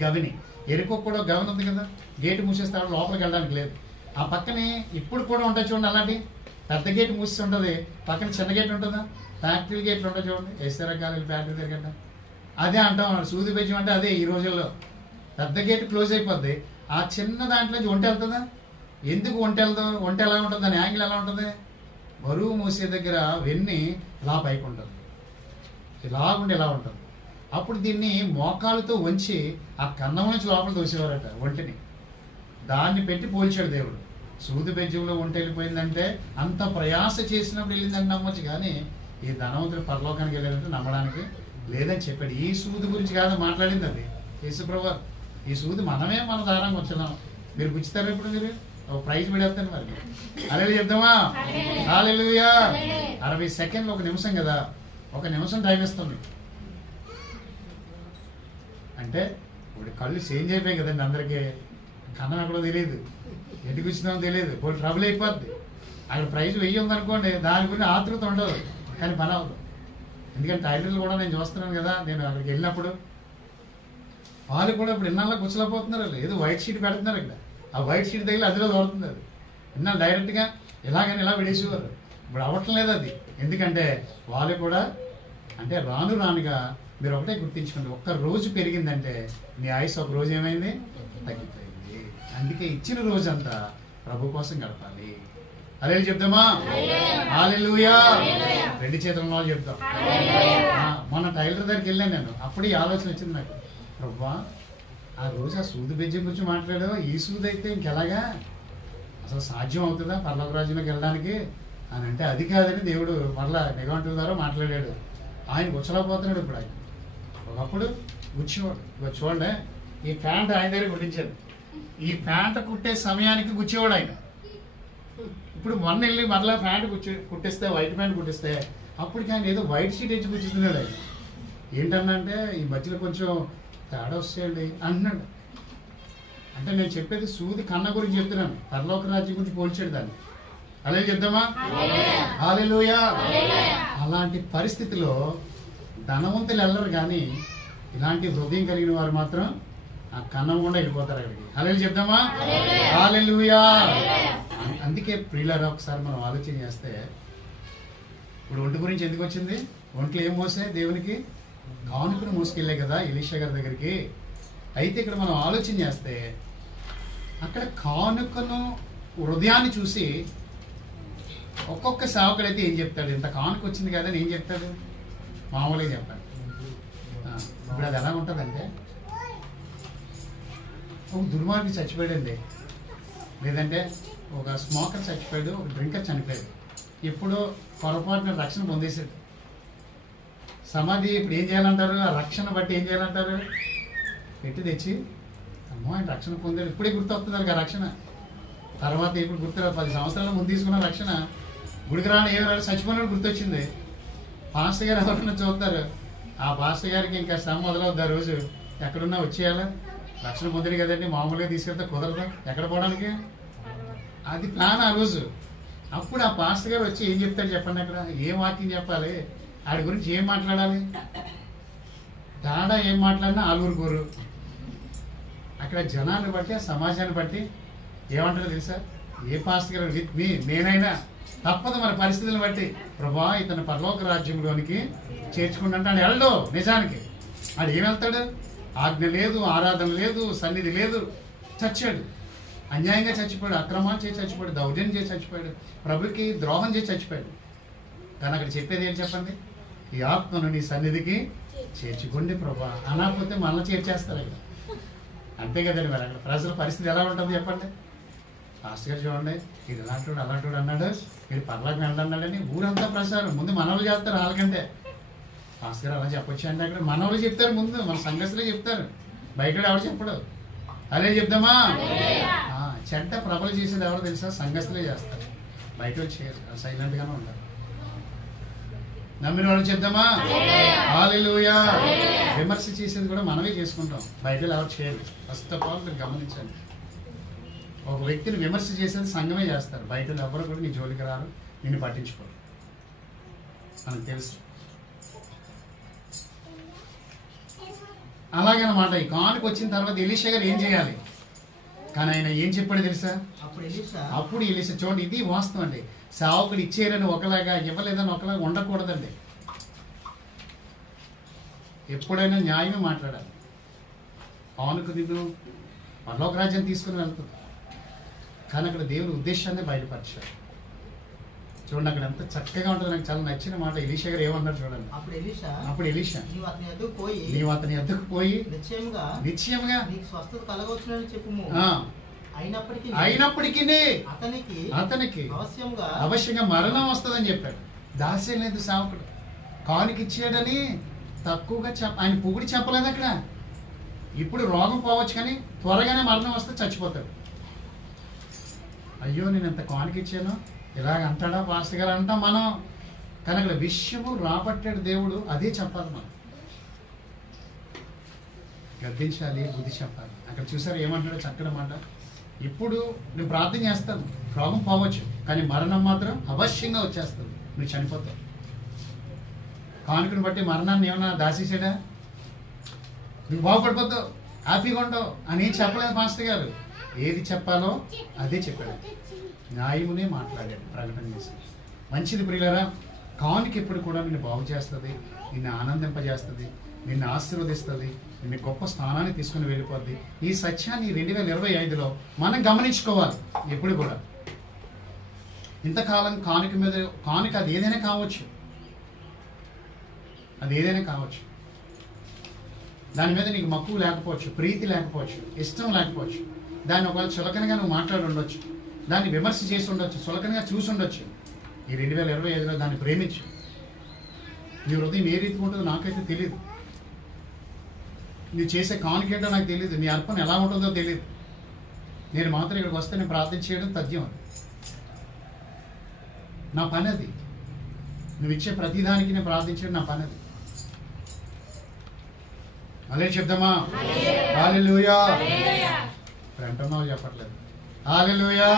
గవిని, ఎరుకో కూడా గవిని ఉంది కదా, గేటు మూసేస్తాడు, లోపలికి వెళ్ళడానికి లేదు. ఆ పక్కనే ఇప్పుడు కూడా ఉంటాయి చూడండి, అలాంటి పెద్ద గేట్ మూసి ఉంటుంది, పక్కన చిన్న గేట్ ఉంటుందా, ఫ్యాక్టరీ గేట్లు ఉంటాయి చూడండి, వేస్తారా కాలేదు ఫ్యాక్టరీ దగ్గర. అదే అంటాం అన్నాడు సూది బెజ్జం అంటే. అదే ఈ రోజుల్లో పెద్ద గేట్ క్లోజ్ అయిపోద్ది, ఆ చిన్న దాంట్లోంచి ఒంటె వెళ్తుందా? ఎందుకు ఒంటె వెళ్తాం? ఒంటె ఎలా ఉంటుంది, దాని యాంగిల్ ఎలా ఉంటుంది? బరువు మూసే దగ్గర వెన్ని ఇలా పైకి ఉంటుంది, ఇలాగుండి ఇలా ఉంటుంది. అప్పుడు దీన్ని మోకాలతో వంచి ఆ కన్నం నుంచి లోపల దూసేవారట ఒంటిని. దాన్ని పెట్టి పోల్చాడు దేవుడు. సూది బెజ్జంలో ఒంటె వెళ్ళిపోయిందంటే అంత ప్రయాస చేసినప్పుడు వెళ్ళిందని నమ్మొచ్చు, కానీ ఈ ధనవంతుడు పరలోకానికి వెళ్ళారంటే నమ్మడానికి లేదని చెప్పాడు. ఈ సూది గురించి కాదు మాట్లాడింది అది యేసుప్రభు. ఈ సూది మనమే మన దారంగా వచ్చాం. మీరు గుచ్చుతారు ఇప్పుడు, మీరు ఒక ప్రైజ్ పెడతాను మరి. హల్లెలూయా చెప్దామా? హల్లెలూయా. 60 సెకండ్లు 1 నిమిషం కదా, 1 నిమిషం టైం ఇస్తుంది. అంటే ఇప్పుడు కళ్ళు చేంజ్ అయిపోయాయి కదండి అందరికీ. కన్నం ఎక్కడో తెలియదు, ఎటు కూర్చున్నామో తెలియదు, పోయి ట్రబుల్ అయిపోద్ది. అక్కడ ప్రైజ్ 1000 ఉందనుకోండి, దాని గురించి ఆతృత ఉండదు, కానీ పని అవ్వదు. ఎందుకంటే టైలర్లు కూడా నేను చూస్తున్నాను కదా, నేను అక్కడికి వెళ్ళినప్పుడు వాళ్ళు కూడా ఇప్పుడు ఇన్నాళ్ళ కూర్చోలేకపోతున్నారు. ఏదో వైట్ షీట్ పెడుతున్నారు ఇక్కడ, ఆ వైట్ షీట్ దగ్గర అందులో దొరుకుతుంది. అది ఇన్నాళ్ళు డైరెక్ట్గా ఇలాగని ఇలా విడేసేవారు, ఇప్పుడు అవ్వటం లేదు అది. ఎందుకంటే వాళ్ళు కూడా అంటే రాను రానుగా మీరు ఒకటే గుర్తించుకోండి, 1 రోజు పెరిగిందంటే మీ ఆయుష్ 1 రోజు ఏమైంది, తగ్గిపోయింది. అందుకే ఇచ్చిన రోజంతా ప్రభు కోసం గడపాలి. హల్లెలూయా చెప్దామా? హల్లెలూయా. 2 చేతుల చెప్తాం. మొన్న టైలర్ దగ్గరికి వెళ్ళాను నేను, అప్పుడు ఈ ఆలోచన వచ్చింది నాకు. ప్రభా, ఆ రోజు ఆ సూది బెజ్జం గురించి మాట్లాడావు, ఈ సూది అయితే ఇంకెలాగా అసలు సాధ్యం అవుతుందా పరలోక రాజ్యంలోకి వెళ్ళడానికి అని అంటే, అది కాదని దేవుడు మరలా నిఘంటువుల ద్వారా మాట్లాడాడు. ఆయన గుచ్చలేకపోతున్నాడు ఇప్పుడు. ఆయన ఒకప్పుడు గుచ్చేవాడు. చూడండి, ఈ ప్యాంట్ ఆయన దగ్గర కుట్టించాడు, ఈ ప్యాంట్ కుట్టే సమయానికి గుచ్చేవాడు ఆయన. ఇప్పుడు మొన్న వెళ్ళి మరలా ప్యాంట్ కుట్టిస్తే, వైట్ ప్యాంట్ కుట్టిస్తే అప్పటికి ఆయన ఏదో వైట్ షీట్ వేసి కూర్చుతున్నాడు. ఆయన ఏంటన్నంటే ఈ మధ్యలో కొంచెం తేడా వస్తాయండి అంటున్నాడు. అంటే నేను చెప్పేది సూది కన్న గురించి చెప్తున్నాను, పరలోక రాజ్యం గురించి పోల్చాడు దాన్ని. అలా చెప్దామా? హల్లెలూయా. అలాంటి పరిస్థితిలో ధనవంతులు వెళ్ళరు, కానీ ఇలాంటి హృదయం కలిగిన వారు మాత్రం ఆ కన్నం కూడా వెళ్ళిపోతారు అక్కడికి. హల్లెలూయా చెప్దామా? హల్లెలూయా. అందుకే ప్రియులారా, ఒకసారి మనం ఆలోచన చేస్తే, ఇప్పుడు ఒంటి గురించి ఎందుకు వచ్చింది? ఒంట్లో ఏం మోసే దేవునికి? కానుకను మోసుకెళ్ళే కదా ఎలీషా గారి దగ్గరికి. అయితే ఇక్కడ మనం ఆలోచన చేస్తే అక్కడ కానుకను హృదయాన్ని చూసి ఒక్కొక్క సేవకుడు అయితే ఏం చెప్తాడు? ఇంత కానుక వచ్చింది కదా అని ఏం చెప్తాడు? మామూలుగా చెప్పాడు. ఇప్పుడు అది ఎలా ఉంటుందంటే, ఒక దుర్మార్గుడు చచ్చిపోయాడండి, లేదంటే ఒక స్మోకర్ చచ్చిపోయాడు, ఒక డ్రింకర్ చనిపోయాడు, ఎప్పుడో పొరపాటున రక్షణ పొందేశాడు. సమాధి ఇప్పుడు ఏం చేయాలంటారు? ఆ రక్షణ బట్టి ఏం చేయాలంటారు? పెట్టి తెచ్చి, అమ్మో ఆయన రక్షణ పొందాడు, ఇప్పుడే గుర్తొస్తుంది ఆ రక్షణ. తర్వాత ఇప్పుడు గుర్తురాదు, 10 సంవత్సరాల ముందు తీసుకున్న రక్షణ. గుడికి రాని ఏ చచ్చిపోయినాడు గుర్తొచ్చింది. పాస్టర్ గారు ఎవరన్నా చూస్తారు, ఆ పాస్టర్ గారికి ఇంకా శ్రమ మొదలవుద్ది. ఆ రోజు ఎక్కడున్నా వచ్చేయాలా, రక్షణ పొందాడు కదండి, మామూలుగా తీసుకెళ్తే కుదరదు, ఎక్కడ పోవడానికి? అది ప్లాన్ ఆ రోజు. అప్పుడు ఆ పాస్టర్ గారు వచ్చి ఏం చెప్తాడు చెప్పండి? అక్కడ ఏం వాక్యం చెప్పాలి, ఆడి గురించి ఏం మాట్లాడాలి? డాడా ఏం మాట్లాడినా ఆలుగురు. అక్కడ జనాన్ని బట్టి, ఆ సమాజాన్ని బట్టి ఏమంటారో తెలుసా? ఏ పాస్టర్ గారు విత్ మీ, నేనైనా తప్పదు మన పరిస్థితులను బట్టి. ప్రభా, ఇతను పరలోక రాజ్యంలోనికి చేర్చుకుంటే వెళ్ళడు. నిజానికి ఆడు ఏం వెళ్తాడు? ఆజ్ఞ లేదు, ఆరాధన లేదు, సన్నిధి లేదు, చచ్చాడు. అన్యాయంగా చచ్చిపోయాడు, అక్రమాలు చేసి చచ్చిపోయాడు, దౌర్జన్యం చేసి చచ్చిపోయాడు, ప్రభుకి ద్రోహం చేసి చచ్చిపోయాడు. కానీ అక్కడ చెప్పేది ఏం చెప్పండి? ఈ ఆత్మను నీ సన్నిధికి చేర్చుకోండి ప్రభా అనకపోతే మళ్ళీ చేర్చేస్తారు ఇక్కడ. అంతే కదండి. మరి అక్కడ ప్రజల పరిస్థితి ఎలా ఉంటుంది చెప్పండి? పాస్టర్ గారు చూడండి, ఇది అలాంటి అలాంటి అన్నాడు, మీరు పర్లాకి వెళ్ళన్నాడని ఊరంతా ప్రసారం. ముందు మనవులు చేస్తారు వాళ్ళకంటే. పాస్టర్ గారు అలా చెప్పొచ్చు అంటే అక్కడ మనవులు చెప్తారు, ముందు మన సంఘస్థులే చెప్తారు, బయట ఎవరు చెప్పడు. అదే చెప్దామా? చెడ్డ ప్రబలు చేసేది ఎవరు తెలుసా? సంఘస్థులే చేస్తారు, బయట వచ్చి చేయరు, సైలెంట్గానే ఉంటారు. నమ్మిన వాళ్ళు చెప్దామా? హల్లెలూయా. విమర్శ చేసేది కూడా మనమే చేసుకుంటాం, బయట ఎవరు చేయరు. ఫస్ట్ ఆఫ్ ఆల్ మీరు గమనించండి, ఒక వ్యక్తిని విమర్శ చేసేది సంఘమే చేస్తారు, బయట ఎవరు కూడా నీ జోలికి రారు, నిన్ను పట్టించుకోరు, మనకు తెలుసు. అలాగనమాట. ఈ కానుక వచ్చిన తర్వాత ఎలీషా గారు ఏం చేయాలి? కానీ ఆయన ఏం చెప్పాడు తెలుసా? అప్పుడు ఎలీషా చూడండి, ఇది వాస్తవం అండి. సేవకుడు ఇచ్చేరని ఒకలాగా, ఇవ్వలేదని ఒకలాగా ఉండకూడదండి. ఎప్పుడైనా న్యాయమే మాట్లాడాలి. కానుక నిన్ను పరలోక రాజ్యాన్ని తీసుకుని వెళ్తుంది, కానీ అక్కడ దేవుని ఉద్దేశాన్ని బయలుపరిచాడు. చూడండి అక్కడ ఎంత చక్కగా ఉంటుంది. నాకు చాలా నచ్చిన మాట. ఎలీషా గారు ఏమన్నారు చూడండి. అప్పుడు ఎలీషా నీవు అతని ఎద్దకు పోయి నిశ్చయముగా స్వస్థత కలగవచ్చునని చెప్పుము. అయినప్పటికీ అతనికి అవశ్యంగా మరణం వస్తుందని చెప్పాడు. దాస్యం లేదు సేవకుడు. కానుక ఇచ్చాడని తక్కువగా ఆయన పొగిడి చెప్పలేదు అక్కడ. ఇప్పుడు రోగం పోవచ్చు, కానీ త్వరగానే మరణం వస్తే చచ్చిపోతాడు. అయ్యో నేను ఎంత కానుక ఇచ్చాను ఇలాగ అంటాడా పాస్టర్ గారు అంటాం మనం. కానీ అక్కడ విషయము రాబట్టాడు దేవుడు, అదే చెప్పాలి మనం. గద్దించాలి, బుద్ధి చెప్పాలి. అక్కడ చూసారు ఏమంటాడో చక్కటి మాట. ఇప్పుడు నేను ప్రార్థన చేస్తాను, రోగం పోవచ్చు, కానీ మరణం మాత్రం అవశ్యంగా వచ్చేస్తుంది, నువ్వు చనిపోతావు. కానుకను బట్టి మరణాన్ని ఏమన్నా దాచేసాడా? నువ్వు బాగుపడిపోతావు, హ్యాపీగా ఉండవు అని చెప్పలేదు మాస్టర్ గారు. ఏది చెప్పాలో అదే చెప్పాడు, న్యాయమునే మాట్లాడాడు, ప్రకటన చేసి. మంచిది ప్రియులారా. కానుక ఎప్పుడు కూడా నిన్ను బాగు చేస్తుంది, నిన్ను ఆనందింపజేస్తుంది, నిన్ను ఆశీర్వదిస్తుంది, నిన్ను గొప్ప స్థానాన్ని తీసుకుని వెళ్ళిపోద్ది. ఈ సత్యాన్ని 2025లో మనం గమనించుకోవాలి. ఎప్పుడు కూడా ఇంతకాలం కానుక మీద, కానుక అది ఏదైనా కావచ్చు, అది ఏదైనా కావచ్చు, దాని మీద నీకు మక్కువ లేకపోవచ్చు, ప్రీతి లేకపోవచ్చు, ఇష్టం లేకపోవచ్చు, దాన్ని ఒకవేళ చులకనగా నువ్వు మాట్లాడి ఉండొచ్చు, దాన్ని విమర్శ చేసి ఉండొచ్చు, చులకనగా చూసి ఉండొచ్చు. ఈ 2025లో దాన్ని ప్రేమించు. నీ హృదయం ఏ రీతిగా ఉంటుందో నాకైతే తెలియదు, నువ్వు చేసే కానుకేంటో నాకు తెలియదు, నీ అర్పణ ఎలా ఉంటుందో తెలియదు. నేను మాత్రం ఇక్కడికి వస్తే నేను ప్రార్థన చేయడం తథ్యం, నా పని అది. నువ్వు ఇచ్చే ప్రతిదానికి నేను ప్రార్థించడం నా పని అది. అదే చెప్దామా? హల్లెలూయా. అంటున్నావు చెప్పట్లేదు. హల్లెలూయా.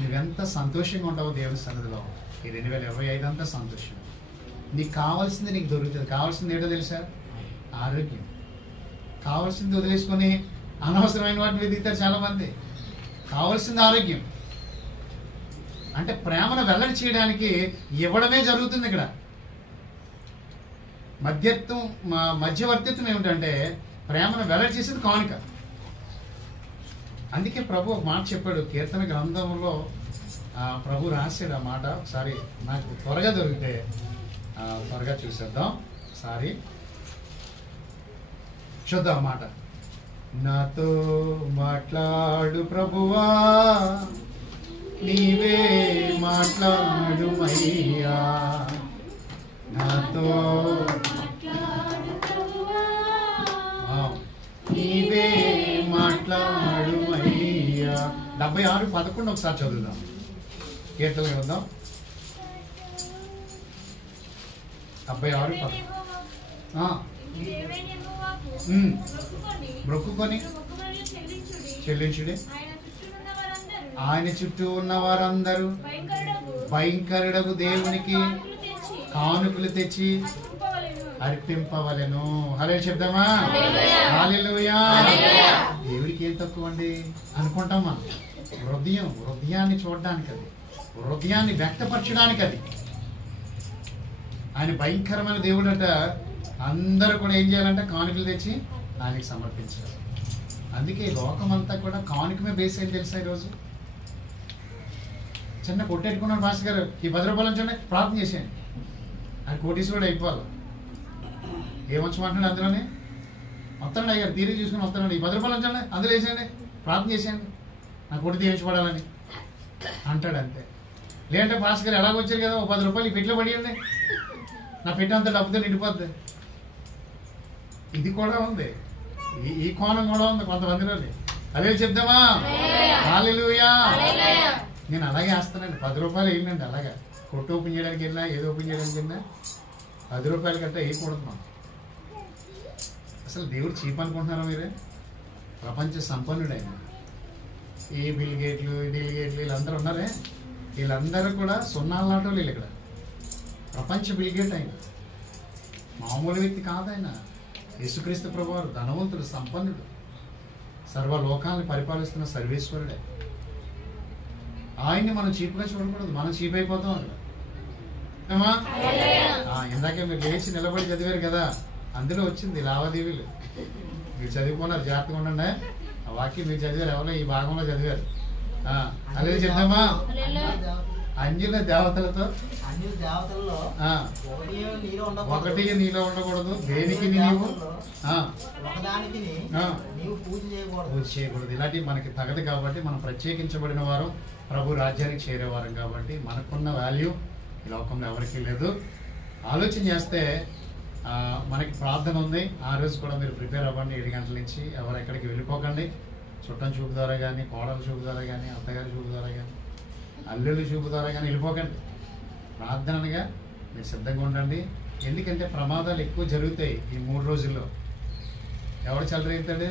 నువ్వెంత సంతోషంగా ఉంటావో దేవుని సన్నిధిలో ఈ 2025 అంతా సంతోషం. నీకు కావాల్సింది నీకు దొరుకుతుంది. కావాల్సింది ఏంటో తెలుసా? ఆరోగ్యం. కావాల్సింది వదిలేసుకొని అనవసరమైన వాటిని వెతుకుతారు చాలా మంది. కావాల్సింది ఆరోగ్యం. అంటే ప్రేమను వెల్లడి చేయడానికి ఇవ్వడమే జరుగుతుంది ఇక్కడ. మధ్యవర్తిత్వం ఏమిటంటే ప్రేమను వెల్లడి చేసేది కానుక. అందుకే ప్రభు ఒక మాట చెప్పాడు కీర్తన గ్రంథంలో. ప్రభు రాశాడు ఆ మాట. ఒకసారి నాకు త్వరగా దొరికితే త్వరగా చూసేద్దాం. ఒకసారి చూద్దాం మాట. నాతో మాట్లాడు ప్రభువా, నీవే మాట్లాడుమయ్యా, నాతో నీవే మాట్లాడుమయ్యా. 76:11 ఒకసారి చదువుదాం. కీర్తన చదువుదాం. 76:11. మొక్కుకొని చెల్లించుడి. ఆయన చుట్టూ ఉన్న వారందరూ భయంకరుడగు దేవునికి కానుకలు తెచ్చి అర్పింపవలెను. హల్లెలూయా చెప్దామా? హల్లెలూయా. దేవుడికి ఏం తక్కువ అండి అనుకుంటాం మనం. హృదయాన్ని చూడడానికి అది, హృదయాన్ని వ్యక్తపరచడానికి అది. ఆయన భయంకరమైన దేవుడట. అందరూ కూడా ఏం చేయాలంటే కానుకలు తెచ్చి ఆయనకి సమర్పించాలి. అందుకే లోకమంతా కూడా కానుకమే బేస్ అయింది తెలుసా. ఈరోజు చిన్న కొట్టెట్టుకున్నాడు మాస్టర్ గారు, ఈ 10 రూపాయలు ఉంచండి ప్రార్థన చేసేయండి. ఆయన కోటీశ్వరుడు అయిపోవాలి. ఏమంచమంటున్నాడు అందులోనే, వస్తాడు అయ్యారు తీరి చూసుకుని వస్తాడు, ఈ 10 రూపాయలు ఉంచండి అందులో వేసేయండి ప్రార్థన చేసేయండి నా కొట్టి తీయించబడాలని అంటాడు. అంతే. లేదంటే మాస్టర్ గారు ఎలాగొచ్చారు కదా, ఓ 10 రూపాయలు ఈ పెట్లో పడియండి, నా పెట్టి అంత డబ్బుతో నిండిపోద్ది. ఇది కూడా ఉంది, ఈ కోణం కూడా ఉంది కొంతమందిలోని. అదే చెప్దామా? హల్లెలూయా. నేను అలాగే వేస్తానండి. 10 రూపాయలు వేయండి. అలాగా కొట్టు ఓపెన్ చేయడానికి వెళ్ళినా, ఏదో ఓపెన్ చేయడానికి వెళ్ళినా 10 రూపాయల కంటే వేయకూడదు మనం. అసలు దేవుడు చీప్ అనుకుంటున్నారా మీరే? ప్రపంచ సంపన్నుడు ఆయన. ఈ బిల్ గేట్లు, డీల్ గేట్లు వీళ్ళందరూ ఉన్నారే, వీళ్ళందరూ కూడా సున్నాలు నాటో వీళ్ళు. ఇక్కడ ప్రపంచ బిల్ గేట్ ఆయన, మామూలు వ్యక్తి కాదు ఆయన. యేసుక్రీస్తు ప్రభువారు ధనవంతుడు, సంపన్నుడు, సర్వలోకాలను పరిపాలిస్తున్న సర్వేశ్వరుడే. ఆయన్ని మనం చీప్గా చూడకూడదు, మనం చీప్ అయిపోతాం అక్కడ. ఇందాకే మీరు లేచి నిలబడి చదివారు కదా, అందులో వచ్చింది లావాదేవీలు. మీరు చదువుకున్నారు, జాగ్రత్తగా ఉండండి. ఆ వాక్యం మీరు చదివారు, ఎవరో ఈ భాగంలో చదివారు. అదే చెప్దామా? అన్యుల దేవతలతో ఒకటి నీలో ఉండకూడదు, దేనికి నీవు పూజ చేయకూడదు. ఇలాంటివి మనకి తగదు కాబట్టి, మనం ప్రత్యేకించబడిన వారు, ప్రభు రాజ్యానికి చేరేవారం కాబట్టి మనకున్న వాల్యూ ఈ లోకంలో ఎవరికీ లేదు. ఆలోచన చేస్తే మనకి ప్రార్థన ఉంది. ఆ రోజు కూడా మీరు ప్రిపేర్ అవ్వండి. 7 గంటల నుంచి ఎవరు ఎక్కడికి వెళ్ళిపోకండి. చుట్టం చూపు ద్వారా కానీ, కోడల చూపు ద్వారా కానీ, అత్తగారి చూపు ద్వారా కానీ, అల్లుళ్ళు చూపు ద్వారా కానీ వెళ్ళిపోకండి. ప్రార్థనగా మీరు సిద్ధంగా ఉండండి. ఎందుకంటే ప్రమాదాలు ఎక్కువ జరుగుతాయి ఈ 3 రోజుల్లో. ఎవడు చెలరేగుతాడు?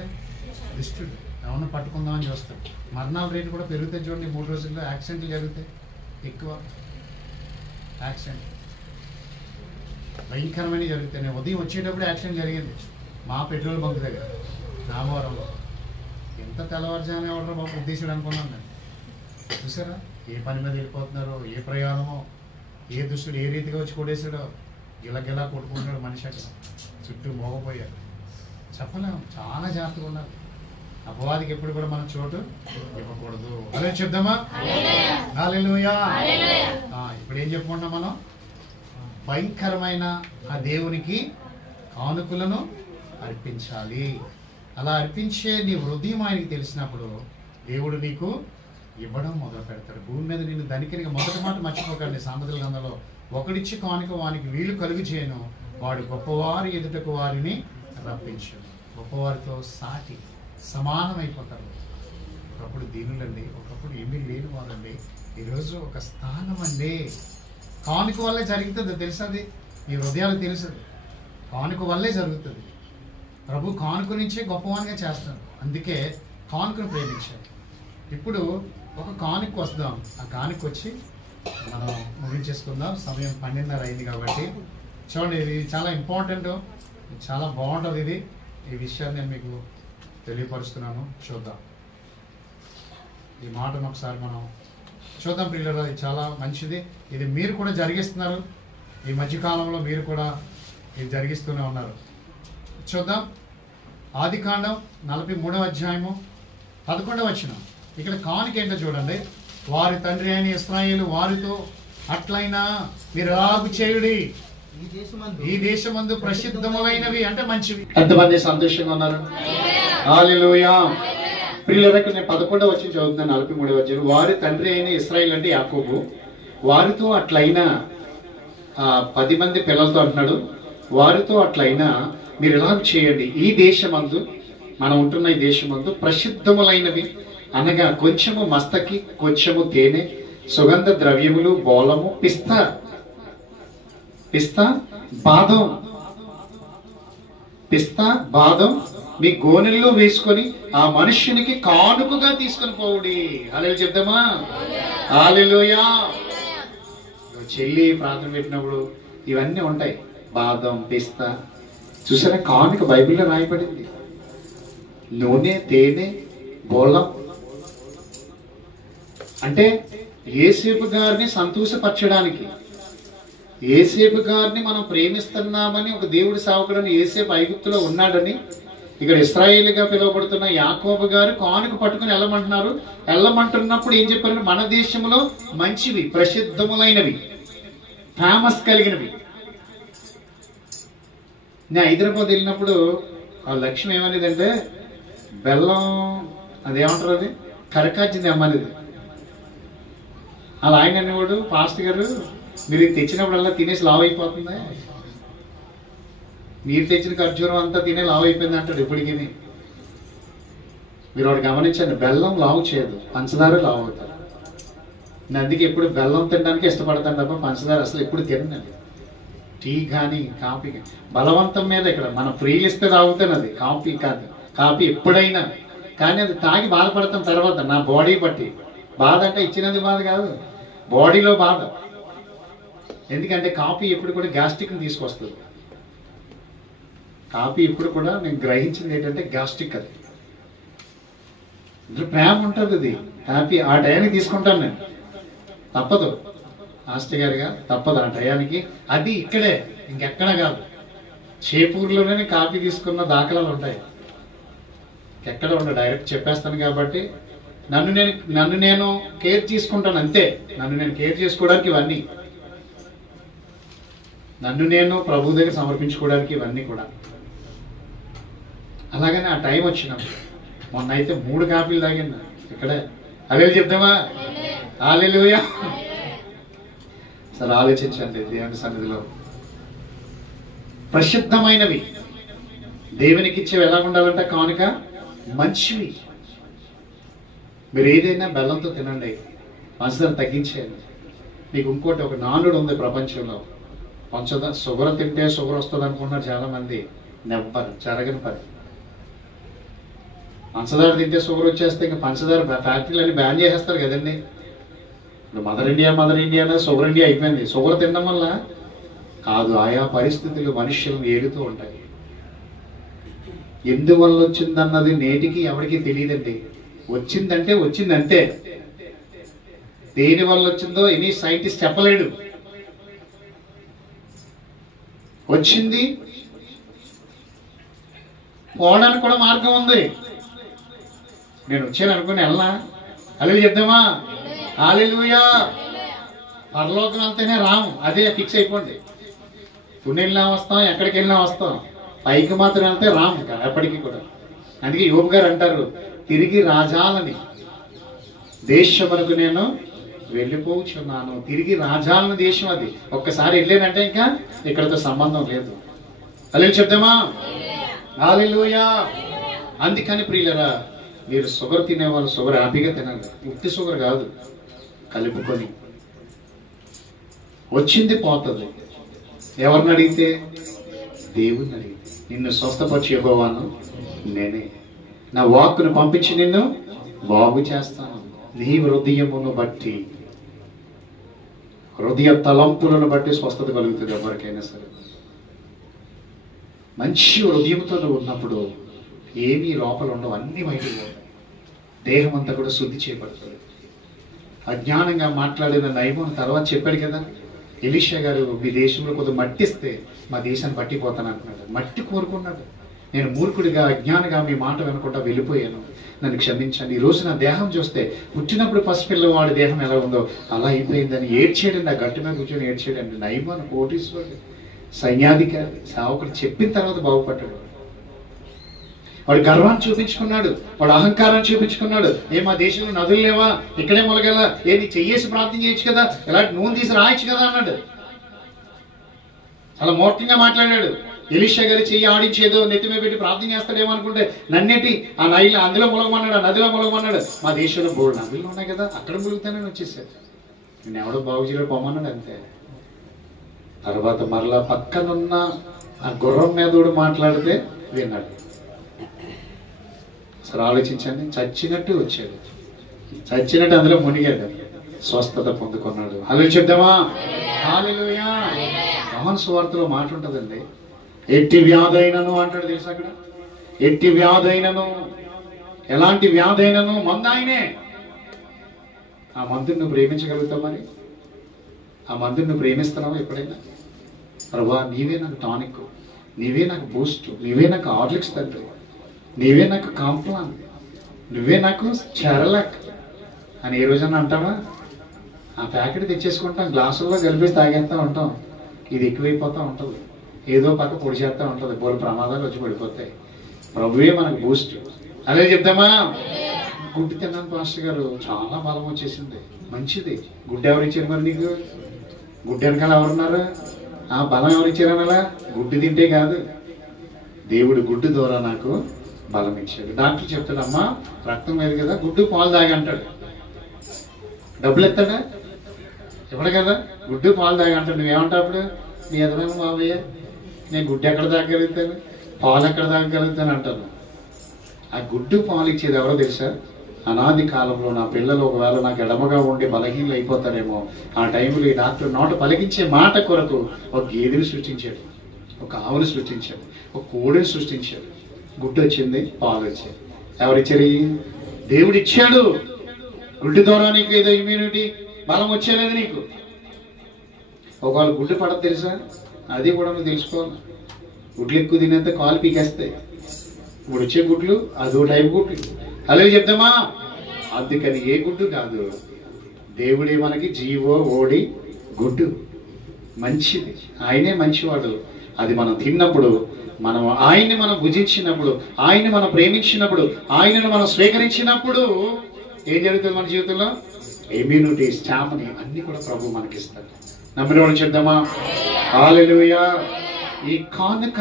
దుష్టుడు. ఎవరిని పట్టుకుందామని చూస్తాడు. మరణాల రేటు కూడా పెరుగుతాయి చూడండి. 3 రోజుల్లో యాక్సిడెంట్లు జరుగుతాయి ఎక్కువ. యాక్సిడెంట్ భయంకరమైన జరుగుతాయి. నేను ఉదయం వచ్చేటప్పుడు యాక్సిడెంట్ జరిగింది మా పెట్రోల్ బంక్ దగ్గర నామవరంలో. ఎంత తెల్లవారుజామున ఎవడో బాబు ఉద్దేశుడు అనుకున్నాను నేను. చూసారా ఏ పని మీద వెళ్ళిపోతున్నారో, ఏ ప్రయాణమో, ఏ దుష్టుడు ఏ రీతిగా వచ్చి కొట్టేసాడో. గిలగిలా కొట్టుకుంటున్నాడు మనిషి అక్కడ, చుట్టూ మోగపోయాడు. చెప్పలేము, చాలా జాగ్రత్తగా ఉన్నారు. అపవాదికి ఎప్పుడు కూడా మనం చోటు ఇవ్వకూడదు. అదే చెప్దామా? హల్లెలూయా. ఇప్పుడు ఏం చెప్పుకుంటాం మనం? భయంకరమైన ఆ దేవునికి కానుకలను అర్పించాలి. అలా అర్పించే నీ హృదయం ఆయనకి తెలిసినప్పుడు దేవుడు నీకు ఇవ్వడం మొదలు పెడతాడు. భూమి మీద నిన్ను ధనికునిగా, మొదటి మాట మర్చిపోకండి సామెతల గ్రంథంలో, ఒకడిచ్చి కానుక వానికి వీలు కలుగు చేయను, వాడు గొప్పవారి ఎదుటకు వారిని రప్పించు. గొప్పవారితో సాటి సమానమైపోతారు. ఒకప్పుడు దీనులండి, ఒకప్పుడు ఏమీ లేని వారండి, ఈరోజు ఒక స్థానం అండి. కానుక వల్లే జరుగుతుంది తెలుసు. అది ఈ హృదయాలు తెలుసు, కానుక వల్లే జరుగుతుంది. ప్రభు కానుక నుంచే గొప్పవానిగా చేస్తాడు. అందుకే కానుకను ప్రేమించాడు. ఇప్పుడు ఒక కానుక వస్తాం. ఆ కానుక వచ్చి మనం ముగించేసుకుందాం. సమయం 12:30 అయింది కాబట్టి. చూడండి, ఇది చాలా ఇంపార్టెంట్, చాలా బాగుంటుంది. ఇది ఈ విషయాన్ని నేను మీకు తెలియపరుస్తున్నాను. చూద్దాం ఈ మాటను ఒకసారి మనం చూద్దాం పిల్లలు. ఇది చాలా మంచిది. ఇది మీరు కూడా జరిగిస్తున్నారు. ఈ మధ్యకాలంలో మీరు కూడా ఇది జరిగిస్తూనే ఉన్నారు. చూద్దాం. ఆదికాండం 43వ అధ్యాయము 11వ వచనం. ఇక్కడ కానుక ఏంటో చూడండి. వారి తండ్రి అయిన ఇశ్రాయేలు వారితో అట్లయినా మీరు ఎలాగు చేయుడి, ఈ దేశమందు ప్రసిద్ధములైనవి అంటే మంచివి. ఎంతమంది సంతోషంగా ఉన్నారు? హల్లెలూయా. ప్రియులకి నేను 11వ వచనం చదువుతున్నాను. 43వ వచనం. వారి తండ్రి అయిన ఇశ్రాయేలు అంటే యాకోబు వారితో అట్లయినా, 10 మంది పిల్లలతో అంటున్నాడు. వారితో అట్లయినా మీరు ఎలా చేయండి, ఈ దేశమందు, మనం ఉంటున్న ఈ దేశమందు ప్రసిద్ధములైనవి అనగా కొంచెము మస్తకి, కొంచెము తేనె, సుగంధ ద్రవ్యములు, బోలము, పిస్తా బాదం మీ గోనెల్లో వేసుకొని ఆ మనుష్యునికి కానుకగా తీసుకొని పోవుడి. హల్లెలూయా చెప్దామా? హల్లెలూయా. చెల్లి ప్రార్థన పెట్టినప్పుడు ఇవన్నీ ఉంటాయి. బాదం, పిస్తా. చూసారా కానుక బైబిల్లో రాయబడింది. నూనె, తేనె, బోలం. అంటే యేసేపు గారిని సంతోషపరచడానికి, యేసేపు గారిని మనం ప్రేమిస్తున్నామని, ఒక దేవుడి సేవకుడని యేసేపు ఐగుప్తులో ఉన్నాడని, ఇక్కడ ఇశ్రాయేలుగా పిలువబడుతున్న యాకోబు గారు కానుక పట్టుకుని వెళ్ళమంటున్నారు. వెళ్ళమంటున్నప్పుడు ఏం చెప్పారు? మన దేశంలో మంచివి, ప్రసిద్ధములైనవి, ఫేమస్ కలిగినవి. నేను హైదరాబాద్ వెళ్ళినప్పుడు ఆ లక్ష్యం ఏమనేదంటే బెల్లం, అదేమంటారు, అది కరకాచింది అమ్మనేది. అలా ఆయన అనేవాడు, పాస్టర్ గారు మీరు ఇది తెచ్చినప్పుడల్లా తినేసి లావు అయిపోతుంది, మీరు తెచ్చిన ఖర్జూరం అంతా తినే లావు అయిపోయింది అంటాడు ఎప్పటికీ. మీరు వాడు గమనించండి, బెల్లం లావు చేయదు, పంచదార లావు అవుతారు. నేను అందుకే ఎప్పుడు బెల్లం తినడానికి ఇష్టపడతాను తప్ప పంచదార అసలు ఎప్పుడు తినండి. టీ కానీ కాఫీ కానీ బలవంతం మీద ఇక్కడ మనం ఫ్రీలు ఇస్తే తాగుతాను, అది కాఫీ కాదు. కాఫీ ఎప్పుడైనా కానీ అది తాగి బాధపడతాం తర్వాత, నా బాడీ బట్టి. బాధ అంటే ఇచ్చినది బాధ కాదు, బాడీలో బాధ. ఎందుకంటే కాఫీ ఎప్పుడు కూడా గ్యాస్ట్రిక్ని తీసుకొస్తుంది. కాఫీ ఇప్పుడు కూడా నేను గ్రహించింది ఏంటంటే గ్యాస్ట్రిక్, అది ప్రేమ ఉంటుంది. అది కాఫీ ఆ టయానికి తీసుకుంటాను నేను, తప్పదు. మాస్టర్ గారుగా తప్పదు ఆ టయానికి. అది ఇక్కడే, ఇంకెక్కడ కాదు. చేపూరులోనే కాఫీ తీసుకున్న దాఖలాలు ఉంటాయి, ఎక్కడ ఉండవు. డైరెక్ట్ చెప్పేస్తాను కాబట్టి నన్ను నేను కేర్ తీసుకుంటాను అంతే. నన్ను నేను కేర్ చేసుకోవడానికి ఇవన్నీ, నన్ను నేను ప్రభు దగ్గర సమర్పించుకోవడానికి ఇవన్నీ కూడా. అలాగనే ఆ టైం వచ్చినప్పుడు మొన్న అయితే 3 కాఫీలు తాగింది ఇక్కడే. హల్లెలూయా చెప్దామా? హల్లెలూయా. సరే ఆలోచించండి, దేవుని సన్నిధిలో ప్రసిద్ధమైనవి దేవునికి ఇచ్చేవి ఎలా ఉండాలంటే కానుక మంచివి. మీరు ఏదైనా బెల్లంతో తినండి, పంచదార తగ్గించేయండి. మీకు ఇంకోటి ఒక నానుడు ఉంది ప్రపంచంలో, పంచదార షుగర్ తింటే షుగర్ వస్తుంది అనుకుంటున్నారు చాలా మంది. నెవ్వరు, జరగని పని. పంచదార తింటే షుగర్ వచ్చేస్తే ఇంకా పంచదార ఫ్యాక్టరీలన్నీ బ్యాన్ చేసేస్తారు కదండి. ఇప్పుడు మదర్ ఇండియా అనేది షుగర్ ఇండియా అయిపోయింది. షుగర్ తినడం వల్ల కాదు, ఆయా పరిస్థితులు మనుష్యులను ఏడుతూ ఉంటాయి. ఎందువల్ల వచ్చిందన్నది నేటికి ఎవరికి తెలియదండి. వచ్చిందంటే వచ్చిందంతే. దేని వల్ల వచ్చిందో ఎనీ సైంటిస్ట్ చెప్పలేడు. వచ్చింది, పోవడానికి కూడా మార్గం ఉంది. నేను వచ్చాను అనుకుని వెళ్ళనా? హల్లెలూయా చెప్దామా? హల్లెలూయా. పరలోకం వెళ్తేనే రాము, అదే ఫిక్స్ అయిపోండి. పుణ్యెళ్ళినా వస్తాం, ఎక్కడికి వెళ్ళినా వస్తాం, పైకి మాత్రం వెళ్తే రాము ఇంకా ఎప్పటికీ కూడా. అందుకే యోబు గారు అంటారు, తిరిగి రాజాలని దేశమునకు నేను వెళ్ళిపోచున్నాను. తిరిగి రాజాలని దేశం అది. ఒక్కసారి వెళ్ళానంటే ఇంకా ఇక్కడతో సంబంధం లేదు. హల్లెలూయా చెప్దామా? హల్లెలూయా. అందుకని ప్రియులరా, మీరు షుగర్ తినేవాళ్ళు షుగర్ హ్యాపీగా తినాలి. ఉత్తి షుగర్ కాదు, కలుపుకొని. వచ్చింది పోతుంది. ఎవరిని అడిగితే? దేవుణ్ణి అడిగితే. నిన్ను స్వస్థపరిచి యెహోవాను నేనే, నా వాక్కును పంపించి నిన్ను బాగు చేస్తాను. నీ హృదయమును బట్టి, హృదయ తలంపులను బట్టి స్వస్థత కలుగుతుంది ఎవరికైనా సరే. మంచి హృదయంతో ఉన్నప్పుడు ఏమీ లోపల ఉండవు, అన్ని బయటకు పోతాయి. దేహం అంతా కూడా శుద్ధి చేయబడుతుంది. అజ్ఞానంగా మాట్లాడిన నైమోను తర్వాత చెప్పాడు కదా, ఎలీషా గారు మీ దేశంలో కొద్దిగా మట్టిస్తే మా దేశాన్ని పట్టిపోతాను అంటున్నాడు. మట్టి కోరుకున్నాడు. నేను మూర్ఖుడిగా అజ్ఞానిగా మీ మాట వినకుండా వెళ్ళిపోయాను, నన్ను క్షమించండి. ఈ రోజు నా దేహం చూస్తే పుట్టినప్పుడు పసిపిల్లవాడి దేహం ఎలా ఉందో అలా అయిపోయిందని ఏడ్చాడండి. ఆ గట్టు మీద కూర్చొని ఏడ్చాడండి. నైమాను కోటీశ్వరుడు, సైన్యాధికారి, సేవకుడు చెప్పిన తర్వాత బాగుపడ్డాడు. వాడు గర్వాన్ని చూపించుకున్నాడు, వాడు అహంకారాన్ని చూపించుకున్నాడు. మా దేశంలో నదులు లేవా, ఇక్కడే మొలగల, ఏది చెయ్యేసి ప్రార్థన చేయొచ్చు కదా, ఇలాంటి నూనె తీసి రాయొచ్చు కదా అన్నాడు. చాలా మూర్ఖంగా మాట్లాడాడు. ఎలీషా గారి చెయ్యి ఆడించేదో నెత్తి మీద పెట్టి ప్రార్థన చేస్తాడేమో అనుకుంటే నన్నేటి ఆ నైలు అందులో ములగమన్నాడు, ఆ నదిలో ములగమన్నాడు. మా దేశంలో బోర్డు నదులు ఉన్నాయి కదా, అక్కడ ములుగుతానని వచ్చేసాడు. నేను ఎవడో బాగు చేయడం పొమ్మన్నాడు అంతే. తర్వాత మరలా పక్కనున్న ఆ గుర్రం మీదోడు మాట్లాడితే విన్నాడు. అసలు ఆలోచించండి, చచ్చినట్టు వచ్చాడు, చచ్చినట్టు అందులో మునిగాడు, స్వస్థత పొందుకున్నాడు. హల్లెలూయా చెప్దామా? హల్లెలూయా. యోహాను సువార్తలో మాట ఉంటుందండి, ఎట్టి వ్యాధైనను అంటాడు తెలుసు అక్కడ. ఎట్టి వ్యాధైనను, ఎలాంటి వ్యాధైనను మందు ఆయనే. ఆ మందుని నువ్వు ప్రేమించగలుగుతావు? మరి ఆ మందుని నువ్వు ప్రేమిస్తున్నావా ఎప్పుడైనా? ప్రభా నీవే నాకు టానిక్, నీవే నాకు బూస్ట్, నీవే నాకు హార్లిక్స్ తండ్రి, నీవే నాకు కాంప్లాన్, నువ్వే నాకు చెరలక్ అని ఏ రోజన్నా అంటావా? ఆ ప్యాకెట్ తెచ్చేసుకుంటాం, గ్లాసుల్లో కలిపేసి తాగేస్తూ ఉంటాం. ఇది ఎక్కువైపోతూ ఉంటుంది, ఏదో పక్క పొడి చేస్తూ ఉంటుంది, బోలు ప్రమాదాలు వచ్చి పడిపోతాయి. ప్రభువే మనకు బూస్ట్. అదే చెప్తామా? గుడ్డు తిన్నాను పాస్టర్ గారు, చాలా బలం వచ్చేసింది. మంచిది. గుడ్డు ఎవరిచ్చారు మరి నీకు? గుడ్డు వెనకాల ఎవరున్నారు? ఆ బలం ఎవరిచ్చారని అలా? గుడ్డు తింటే కాదు, దేవుడు గుడ్డు ద్వారా నాకు బలం ఇచ్చాడు. డాక్టర్ చెప్తాడు, అమ్మా రక్తం లేదు కదా, గుడ్డు పాలు తాగి అంటాడు. డబ్బులు ఎత్తాడా? ఇవ్వడు కదా. గుడ్డు పాలు తాగి అంటాడు. నువ్వేమంటావు అప్పుడు? నీ ఎదరమ్మ మావయ్య, నేను గుడ్డు ఎక్కడ తాగగలుగుతాను, పాలు ఎక్కడ తాగగలుగుతాను అంటాను. ఆ గుడ్డు పాలు ఇచ్చేది ఎవరో తెలుసా? అనాది కాలంలో నా పిల్లలు ఒకవేళ నాకు ఎడమగా ఉండి బలహీనలు అయిపోతారేమో, ఆ టైంలో ఈ డాక్టర్ నోట పలికించే మాట కొరకు ఒక గేదెని సృష్టించాడు, ఒక ఆవుని సృష్టించాడు, ఒక కోడిని సృష్టించాడు. గుడ్డు వచ్చింది, పాలు వచ్చాయి. ఎవరిచ్చారు? దేవుడు ఇచ్చాడు. గుడ్డు ద్వారా నీకు ఏదో ఇమ్యూనిటీ బలం వచ్చేలేదు నీకు. ఒకవేళ గుడ్డు పడదు తెలుసా? అది కూడా నువ్వు తెలుసుకోవాలి. గుడ్లు ఎక్కువ తినేంత కాలు పీకేస్తాయి. ఇప్పుడు వచ్చే గుడ్లు అదో టైప్ గుడ్లు. అలాగే చెప్తామా? అందుకని ఏ గుడ్డు కాదు, దేవుడే మనకి జీవో ఓడి గుడ్డు. మంచిది, ఆయనే మంచివాడు. అది మనం తిన్నప్పుడు, మనం ఆయన్ని మనం భుజించినప్పుడు, ఆయన్ని మనం ప్రేమించినప్పుడు, ఆయనను మనం స్వీకరించినప్పుడు ఏం జరుగుతుంది మన జీవితంలో? ఇమ్యూనిటీ, స్టామినా అన్ని కూడా ప్రభు మనకిస్తాడు. నమ్మిన వాళ్ళు చెప్దామా? హల్లెలూయా. ఈ కానుక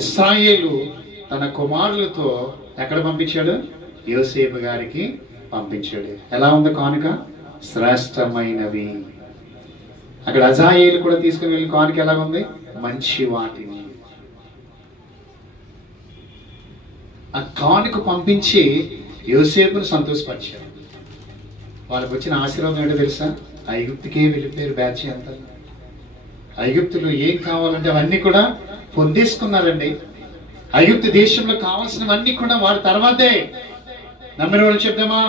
ఇశ్రాయేలు తన కుమారులతో ఎక్కడ పంపించాడు? యోసేపు గారికి పంపించాడు. ఎలా ఉంది కానుక? శ్రేష్టమైనవి. అక్కడ అజాయేలు కూడా తీసుకుని వెళ్ళి కానుక ఎలా ఉంది? మంచి వాటిని. ఆ కానుక పంపించి యోసేపును సంతోషపరిచారు. వాళ్ళకు వచ్చిన ఆశీర్వాదం ఏంటో తెలుసా? ఐగుప్తుకే వెళ్ళిపోయారు బ్యాచ్ అంతా. ఐగుప్తులో ఏం కావాలంటే అవన్నీ కూడా పొందేసుకున్నారండి. ఐగుప్తు దేశంలో కావాల్సినవన్నీ కూడా వారి తర్వాతే. నమ్మిన వాళ్ళు చెప్తామా?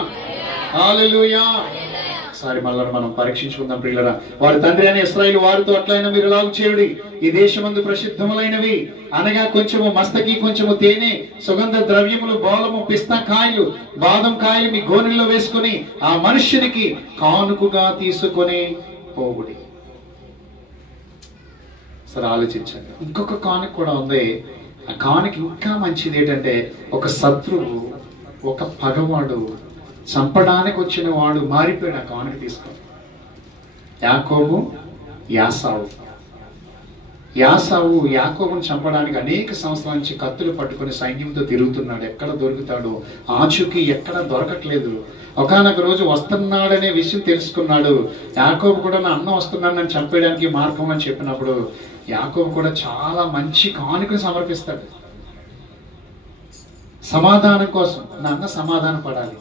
హల్లెలూయా. ఒకసారి మళ్ళీ మనం పరీక్షించుకుందాం ప్రియులారా. వారి తండ్రి అని ఇశ్రాయేలు వారితో అట్లయినా మీరు ఎలాగ చేయుడి, ఈ దేశమందు ప్రసిద్ధములైనవి అనగా కొంచెము మస్తకి, కొంచెము తేనె, సుగంధ ద్రవ్యములు, బోలము, పిస్తా కాయలు, బాదం కాయలు మీ గోనెల్లో వేసుకొని ఆ మనుష్యునికి కానుకగా తీసుకొని పోవుడి. సరే ఆలోచించండి. ఇంకొక కానుక కూడా ఉంది. ఆ కానుక ఇంకా మంచిది ఏంటంటే, ఒక శత్రువు, ఒక పగవాడు, చంపడానికి వచ్చిన వాడు మారిపోయాడు ఆ కానుక తీసుకొని. యాకోబు, యాసావు. యాసావు యాకోబుని చంపడానికి అనేక సంవత్సరాల నుంచి కత్తులు పట్టుకొని సైన్యంతో తిరుగుతున్నాడు. ఎక్కడ దొరుకుతాడు? ఆచూకీ ఎక్కడ దొరకట్లేదు. ఒకానొక రోజు వస్తున్నాడనే విషయం తెలుసుకున్నాడు. యాకోబు కూడా నా అన్న వస్తున్నాడు నన్ను చంపేయడానికి మార్గం అని చెప్పినప్పుడు యాకోబు కూడా చాలా మంచి కానుకను సమర్పిస్తాడు. సమాధానం కోసం. నా అన్న సమాధానం పడాలి.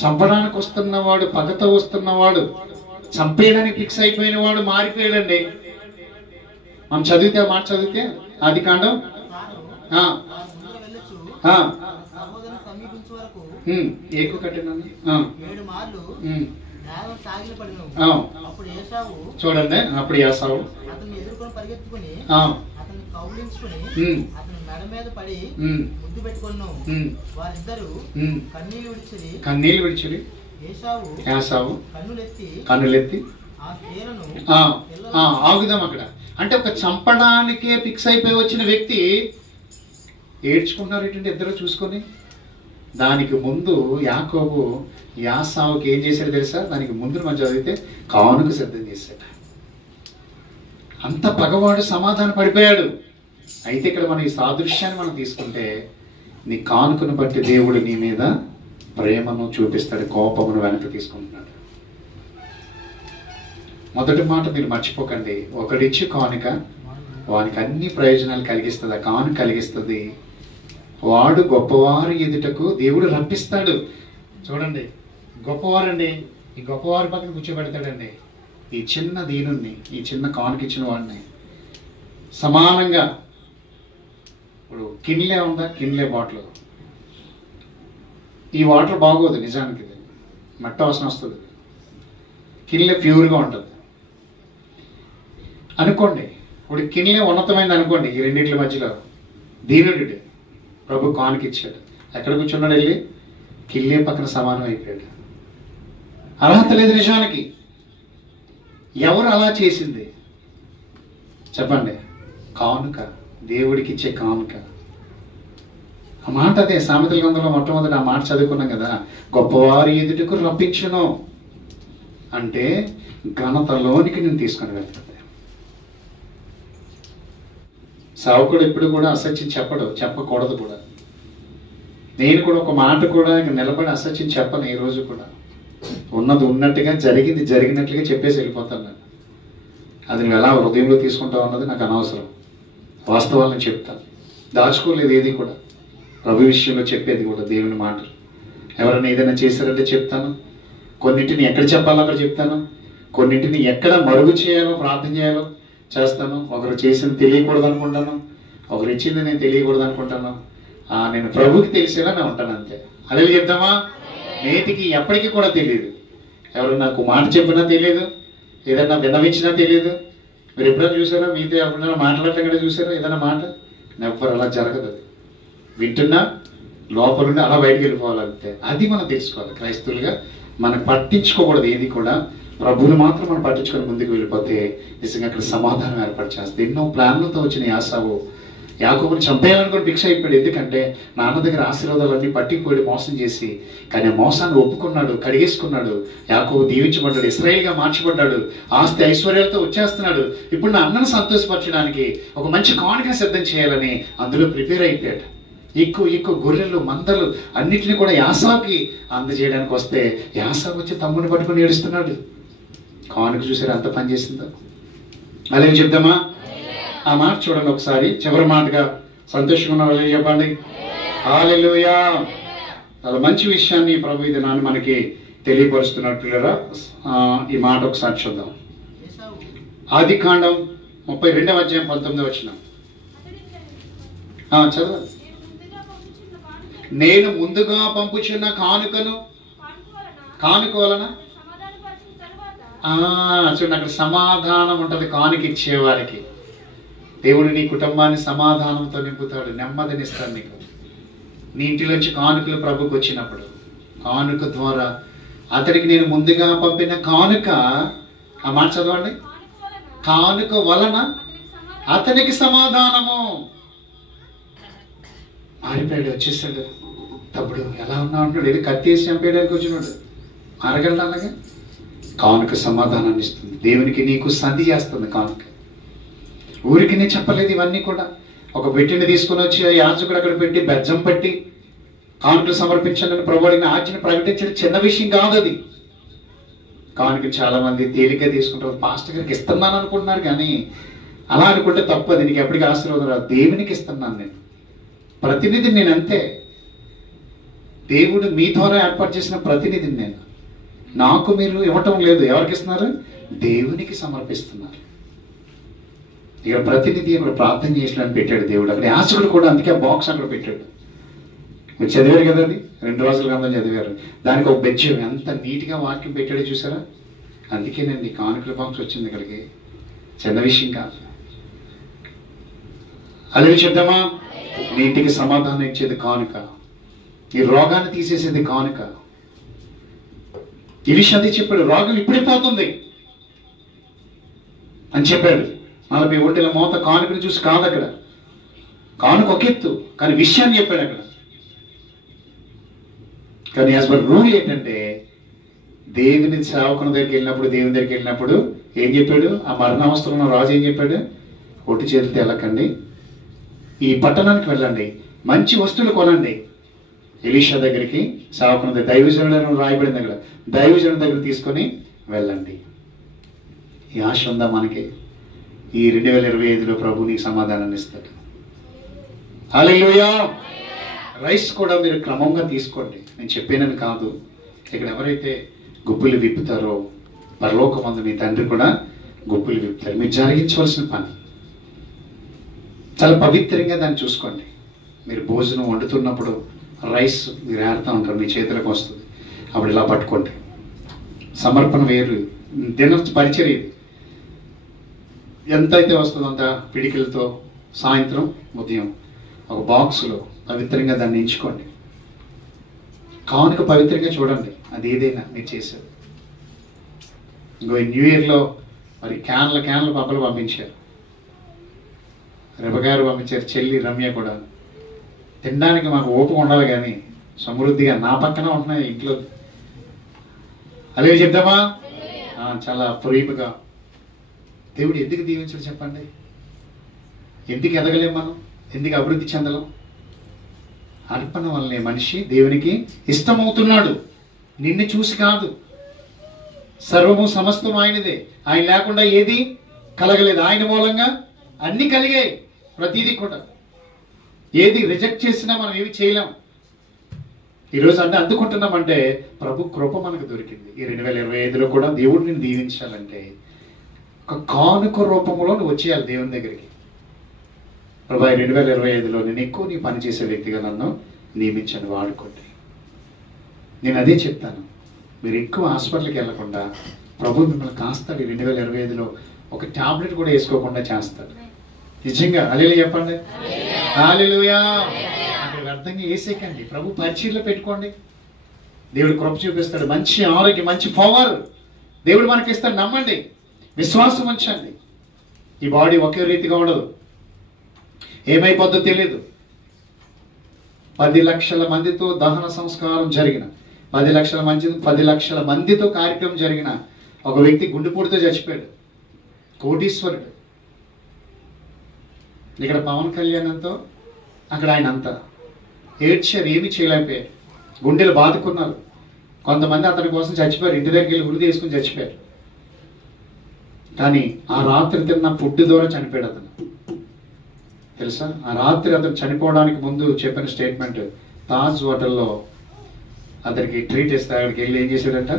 చంపడానికి వస్తున్నవాడు, పగతో వస్తున్నవాడు, చంపేయడానికి ఫిక్స్ అయిపోయిన వాడు మారిపోయాడండి. మనం చదివితే మాట చదివితే ఆదికాండం ఏకు కట్టినాను చూడండి. అప్పుడు యాసావు అతన్ని ఎదుర్కొని పరిగెత్తుకుని అతన్ని కౌగిలించుకుని అతని మెడ మీద పడి ముద్దు పెట్టుకున్నాం. వారిద్దరు కన్నీళ్లు విడిచిరి. యాసావు కన్నులెత్తి ఆ స్త్రీలను ఆగుదాం అక్కడ. అంటే ఒక చంపడానికే ఫిక్స్ అయిపోయి వచ్చిన వ్యక్తి ఏడ్చుకుంటున్నారు ఏంటంటే ఇద్దరు చూసుకొని. దానికి ముందు యాకోబు యాసావుకి ఏం చేశాడు తెలుసా? దానికి ముందు మనం చదివితే కానుక సిద్ధం చేశాడు. అంత పగవాడు సమాధాన పడిపోయాడు. అయితే ఇక్కడ మనం ఈ సాదృశ్యాన్ని మనం తీసుకుంటే, నీ కానుకను బట్టి దేవుడు నీ మీద ప్రేమను చూపిస్తాడు, కోపమును వెనక్కి తీసుకుంటున్నాడు. మొదటి మాట మీరు మర్చిపోకండి. ఒకడిచ్చి కానుక వానికి అన్ని ప్రయోజనాలు కలిగిస్తుంది. ఆ కానుక కలిగిస్తుంది. వాడు గొప్పవారి ఎదుటకు దేవుడు రప్పిస్తాడు. చూడండి, గొప్పవారండి. ఈ గొప్పవారి పక్కన కూర్చోబెడతాడండి. ఈ చిన్న దీనుణ్ణి, ఈ చిన్న కానుక ఇచ్చిన వాడిని సమానంగా. ఇప్పుడు కిన్లే ఉందా? Kinley bottle. ఈ వాటర్ బాగోదు నిజానికి, మట్టి వాసన వస్తుంది. కిన్లే ప్యూర్గా ఉంటుంది అనుకోండి. ఇప్పుడు కిన్లే ఉన్నతమైంది అనుకోండి. ఈ రెండింటి మధ్యలో దీనుడు ప్రభు కానుక ఇచ్చాడు. ఎక్కడ కూర్చున్నాడు? వెళ్ళి కిల్లే పక్కన సమానం అయిపోయాడు. అర్హత లేదు నిజానికి. ఎవరు అలా చేసింది చెప్పండి? కానుక, దేవుడికి ఇచ్చే కానుక. ఆ మాట అదే సామెతల గ్రంథంలో మొట్టమొదటి ఆ మాట చదువుకున్నాం కదా, గొప్పవారి ఎదుటకు రప్పించును అంటే ఘనతలోనికి నేను తీసుకొని వెళ్తాను. సేవకుడు ఎప్పుడు కూడా అసత్యం చెప్పకూడదు కూడా. నేను కూడా ఒక మాట కూడా నిలబడి అసత్యం చెప్పను ఈ రోజు కూడా. ఉన్నది ఉన్నట్టుగా, జరిగింది జరిగినట్లుగా చెప్పేసి వెళ్ళిపోతాను నేను. అది నువ్వు ఎలా హృదయంలో తీసుకుంటావు అన్నది నాకు అనవసరం. వాస్తవాలను చెప్తాను, దాచుకోలేదు ఏది కూడా. ప్రభు విషయంలో చెప్పేది కూడా దేవుని మాటలు. ఎవరైనా ఏదైనా చేశారంటే చెప్తాను, కొన్నింటిని ఎక్కడ చెప్పాలో అక్కడ చెప్తాను, కొన్నింటిని ఎక్కడ మరుగు చేయాలో ప్రార్థన చేయాలో చేస్తాను. ఒకరు చేసింది తెలియకూడదు అనుకుంటాను, ఒకరు ఇచ్చింది నేను తెలియకూడదు అనుకుంటాను. నేను ప్రభుకి తెలిసేలా నేను ఉంటాను అంతే. అదే చెప్తామా? నేటికి ఎప్పటికీ కూడా తెలియదు. ఎవరు నాకు మాట చెప్పినా తెలియదు, ఏదైనా విన్నవించినా తెలియదు. మీరు ఎప్పుడైనా చూసారా? మీతో ఎప్పుడైనా మాట్లాడటం కూడా చూసారా? ఏదైనా మాట ఎవ్వరు అలా జరగదు. అది వింటున్నా లోపల నుండి అలా బయటికి వెళ్ళిపోవాలంతే. అది మనం తెలుసుకోవాలి. క్రైస్తవులుగా మనం పట్టించుకోకూడదు ఏది కూడా. ప్రభువుని మాత్రం మనం పట్టించుకొని ముందుకు వెళ్ళిపోతే నిజంగా అక్కడ సమాధానం ఏర్పాటు చేస్తుంది. ఎన్నో ప్లాన్లతో వచ్చిన యాసావు యాకోబుని చంపేయాలని కూడా భిక్ష అయిపోయాడు. ఎందుకంటే నాన్న దగ్గర ఆశీర్వాదాలన్నీ పట్టిపోయి మోసం చేసి, కానీ ఆ మోసాన్ని ఒప్పుకున్నాడు, కడిగేసుకున్నాడు. యాకోబు దీవించబడ్డాడు, ఇశ్రాయేలుగా మార్చబడ్డాడు, ఆస్తి ఐశ్వర్యాలతో వచ్చేస్తున్నాడు. ఇప్పుడు నా అన్నను సంతోషపరచడానికి ఒక మంచి కానుక సిద్ధం చేయాలని అందులో ప్రిపేర్ అయిపోయాడు. ఎక్కువ గొర్రెలు మందలు అన్నిటిని కూడా యాసావుకి అందజేయడానికి వస్తే యాసావు వచ్చి తమ్ముని పట్టుకుని ఏడుస్తున్నాడు. కానుక చూసారు ఎంత పని చేసిందో. అలాగే చెప్దామా? ఆ మాట చూడండి ఒకసారి, చివరి మాటగా. సంతోషంగా ఉన్న వాళ్ళు చెప్పండి హల్లెలూయా. చాలా మంచి విషయాన్ని ప్రభు ఇది నాన్న మనకి తెలియపరుస్తున్నట్లుగా ఈ మాట ఒకసారి చూద్దాం. ఆదికాండం 32వ అధ్యాయం 19వ వచనం చదువు. నేను ముందుగా పంపుచున్న కానుక వలన చూడండి, అక్కడ సమాధానం ఉంటుంది కానుక ఇచ్చేవారికి. దేవుడు నీ కుటుంబాన్ని సమాధానంతో నింపుతాడు, నెమ్మదినిస్తాడు నీకు. నీ ఇంటిలోంచి కానుకలు ప్రభుకు వచ్చినప్పుడు కానుక ద్వారా అతడికి నేను ముందుగా పంపిన కానుక, ఆ మాట చదవండి, కానుక వలన అతనికి సమాధానము. మారిపోయాడు, వచ్చేసాడు. తప్పుడు ఎలా ఉన్నా అంటున్నాడు, ఏది కత్తేసి చంపేయడానికి వచ్చినాడు. మారగలడు అలాగే. కానుక సమాధానాన్ని ఇస్తుంది. దేవునికి నీకు సంధి చేస్తుంది కానుక. ఊరికి నేను చెప్పలేదు ఇవన్నీ కూడా. ఒక పెట్టిని తీసుకుని వచ్చి యాజకుడు అక్కడ పెట్టి బెజ్జం పట్టి కానుకలు సమర్పించాలని ప్రభువుని ఆజ్ఞను ప్రకటించడం చిన్న విషయం కాదు అది. కానుక చాలా మంది తేలిగ్గా తీసుకుంటారు. పాస్టర్ గారికి ఇస్తున్నాను అనుకుంటున్నారు, కానీ అలా అనుకుంటే తప్పది. నీకు ఎప్పటికీ ఆశీర్వాదం రాదు. దేవునికి ఇస్తున్నాను నేను, ప్రతినిధిని నేను అంతే. దేవుడు మీ ద్వారా ఏర్పాటు చేసిన ప్రతినిధిని నేను. నాకు మీరు ఇవ్వటం లేదు. ఎవరికి ఇస్తున్నారు? దేవునికి సమర్పిస్తున్నారు. ఇక్కడ ప్రతినిధి అక్కడ ప్రార్థన చేసినని పెట్టాడు దేవుడు. అక్కడ యాజకుడు కూడా అందుకే బాక్స్ అక్కడ పెట్టాడు. మీరు చదివారు కదా, అది 2 రోజుల గ్రంథం చదివారు. దానికి ఒక బెజ్జం ఎంత నీట్గా వాక్యం పెట్టాడో చూసారా? అందుకేనండి కానుకల బాక్స్ వచ్చింది ఇక్కడికి. చిన్న విషయం కాదు. అలాగే చెప్దామా? నీ ఇంటికి సమాధానం ఇచ్చేది కానుక, ఈ రోగాన్ని తీసేసేది కానుక. ఈ విషయం అది చెప్పాడు. రోగం ఇప్పుడే పోతుంది అని చెప్పాడు. 40 ఒంటెల మోత కానుకను చూసి కాదు అక్కడ. కానుక ఒక ఎత్తు, కానీ విషయాన్ని చెప్పాడు అక్కడ. కానీ యాజ్ పర్ రూల్ ఏంటంటే, దేవుని సేవకుని దగ్గరికి వెళ్ళినప్పుడు, దేవుని దగ్గరికి వెళ్ళినప్పుడు ఏం చెప్పాడు? ఆ మరణావస్థలో ఉన్న రాజు ఏం చెప్పాడు? ఒట్టి చేతితో వెళ్ళకండి, ఈ పట్టణానికి వెళ్ళండి, మంచి వస్తువులు కొనండి. ఎలీషా దగ్గరికి సేవకుని దగ్గర, దైవజనుడు రాయబడింది అక్కడ, దైవజనుడి దగ్గర తీసుకొని వెళ్ళండి. ఈ ఆశ ఉందా మనకి? ఈ 2025లో ప్రభు నీకు సమాధానాన్ని ఇస్తాడు. హల్లెలూయా. రైస్ కూడా మీరు క్రమంగా తీసుకోండి. నేను చెప్పానని కాదు. ఇక్కడ ఎవరైతే గుప్పులు విప్పుతారో పరలోకమందు మీ తండ్రి కూడా గుప్పులు విప్పుతారు. మీరు జరిగించవలసిన పని చాలా పవిత్రంగా దాన్ని చూసుకోండి. మీరు భోజనం వండుతున్నప్పుడు రైస్ మీరు ఏడుతూ ఉంటారు, మీ చేతులకు వస్తుంది. అప్పుడు ఇలా పట్టుకోండి. సమర్పణ వేరు, దిన పరిచర్య ఎంతైతే వస్తుందో అంత పిడికిలతో సాయంత్రం ఉదయం ఒక బాక్సులో పవిత్రంగా దాన్ని ఎంచుకోండి. కానుక పవిత్రంగా చూడండి, అది ఏదైనా మీరు చేసేది. ఇంకో న్యూ ఇయర్లో మరి క్యాన్ల పబ్బలు పంపించారు. రెబగారు పంపించారు, చెల్లి రమ్య కూడా. తినడానికి మాకు ఓపిక ఉండాలి, కానీ సమృద్ధిగా నా పక్కన ఉంటున్నాయి ఇంట్లో. అలాగే చెప్దామా? చాలా ప్రేమగా. దేవుడు ఎందుకు దీవించడు చెప్పండి? ఎందుకు ఎదగలేం మనం? ఎందుకు అభివృద్ధి చెందలేం? అర్పణ వల్లనే మనిషి దేవునికి ఇష్టమవుతున్నాడు. నిన్ను చూసి కాదు. సర్వము సమస్తం ఆయనదే. ఆయన లేకుండా ఏది కలగలేదు. ఆయన మూలంగా అన్ని కలిగాయి. ప్రతిదీ కూడా. ఏది రిజెక్ట్ చేసినా మనం ఏమి చేయలేం. ఈరోజు అంటే అందుకుంటున్నామంటే ప్రభు కృప మనకు దొరికింది. ఈ 2025లో కూడా దేవుడు నిన్ను దీవించాలంటే ఒక కానుక రూపంలో నువ్వు వచ్చేయాలి దేవుని దగ్గరికి. ప్రభా 2025లో నేను ఎక్కువ నీ పని చేసే వ్యక్తిగా నన్ను నియమించండి, వాడుకోండి. నేను అదే చెప్తాను. మీరు ఎక్కువ హాస్పిటల్కి వెళ్లకుండా ప్రభు మిమ్మల్ని కాస్తాడు. 2025లో ఒక టాబ్లెట్ కూడా వేసుకోకుండా చేస్తాడు. నిజంగా హల్లెలూయా చెప్పండి. హల్లెలూయా. అంటే వ్యర్థంగా వేసేకండి. ప్రభు పరిచర్లో పెట్టుకోండి. దేవుడు కృప చూపిస్తాడు. మంచి ఆరోగ్యం, మంచి పవర్ దేవుడు మనకి ఇస్తాడు. నమ్మండి, విశ్వాసం ఉంచండి. ఈ బాడీ ఒకే రీతిగా ఉండదు. ఏమైపోద్దో తెలియదు. 10 లక్షల మందితో దహన సంస్కారం జరిగిన, 10 లక్షల మందితో కార్యక్రమం జరిగిన ఒక వ్యక్తి గుండెపోటుతో చచ్చిపోయాడు. కోటీశ్వరుడు. ఇక్కడ పవన్ కళ్యాణ్ అంతా, అక్కడ ఆయన అంతా ఏడ్చారు, ఏమీ చేయలేకపోయారు. గుండెలు బాదుకున్నారు. కొంతమంది అతని కోసం చచ్చిపోయారు. ఇంటి దగ్గరికి వెళ్ళి ఉరి తీసుకుని చచ్చిపోయారు. కానీ ఆ రాత్రి తిన్న ఫుడ్ ద్వారా చనిపోయాడు అతను. తెలుసా? ఆ రాత్రి అతను చనిపోవడానికి ముందు చెప్పిన స్టేట్మెంట్, తాజ్ హోటల్లో అతనికి ట్రీట్ ఇస్తే అక్కడికి వెళ్ళి ఏం చేశాడంట,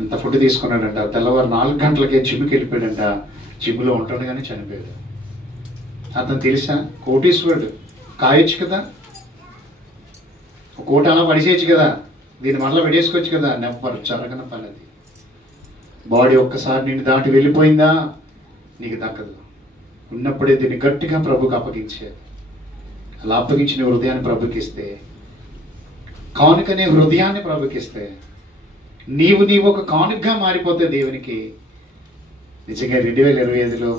ఎంత ఫుడ్ తీసుకున్నాడంట. తెల్లవారు 4 గంటలకే జిమ్కి వెళ్ళిపోయాడంట. జిమ్లో ఉంటుండగానే చనిపోయాడు. అతను తెలుసా? కోటీశ్వరుడు. కాయొచ్చు కదా, ఒక కోట అలా పడిచేయచ్చు కదా, దీన్ని మళ్ళీ పెడేసుకోవచ్చు కదా. నెవ్వరు జరగని పని అది. బాడీ ఒక్కసారి నిన్ను దాటి వెళ్ళిపోయిందా నీకు దక్కదు. ఉన్నప్పుడే దీన్ని గట్టిగా ప్రభుకి అప్పగించేది. అలా అప్పగించిన హృదయాన్ని ప్రభుకి ఇస్తే, కానుకనే హృదయాన్ని ప్రభుకి ఇస్తే, నీవు ఒక కానుకగా మారిపోతే దేవునికి. నిజంగా 2025లో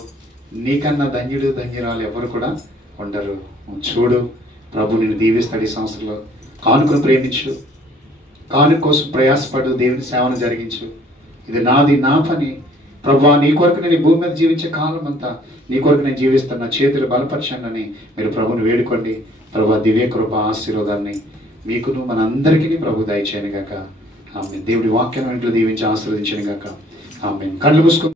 నీకన్నా ధన్యుడు ధన్యురాలు ఎవరు కూడా ఉండరు. చూడు, ప్రభు నిన్ను దీవిస్తాడు. ఈ సంవత్సరంలో కానుకను ప్రేమించు, కానుక కోసం ప్రయాసపడు, దేవుని సేవను జరిగించు. ఇది నాది, నా పని. ప్రభువా, నీ కొరకు నేను భూమి మీద జీవించే కాలం అంతా నీ కొరకు నేను జీవిస్తాను, నా చేతులు బలపరచండి అని మీరు ప్రభుని వేడుకోండి. ప్రభువా, దివ్య కృప ఆశీర్వాదాన్ని మీకును మనందరికీ ప్రభు దయచేయను గాక. ఆమేన్. దేవుడి వాక్యం ఇంట్లో దీవించి ఆశీర్వదించను గాక. ఆమేన్. కళ్ళు మూసుకు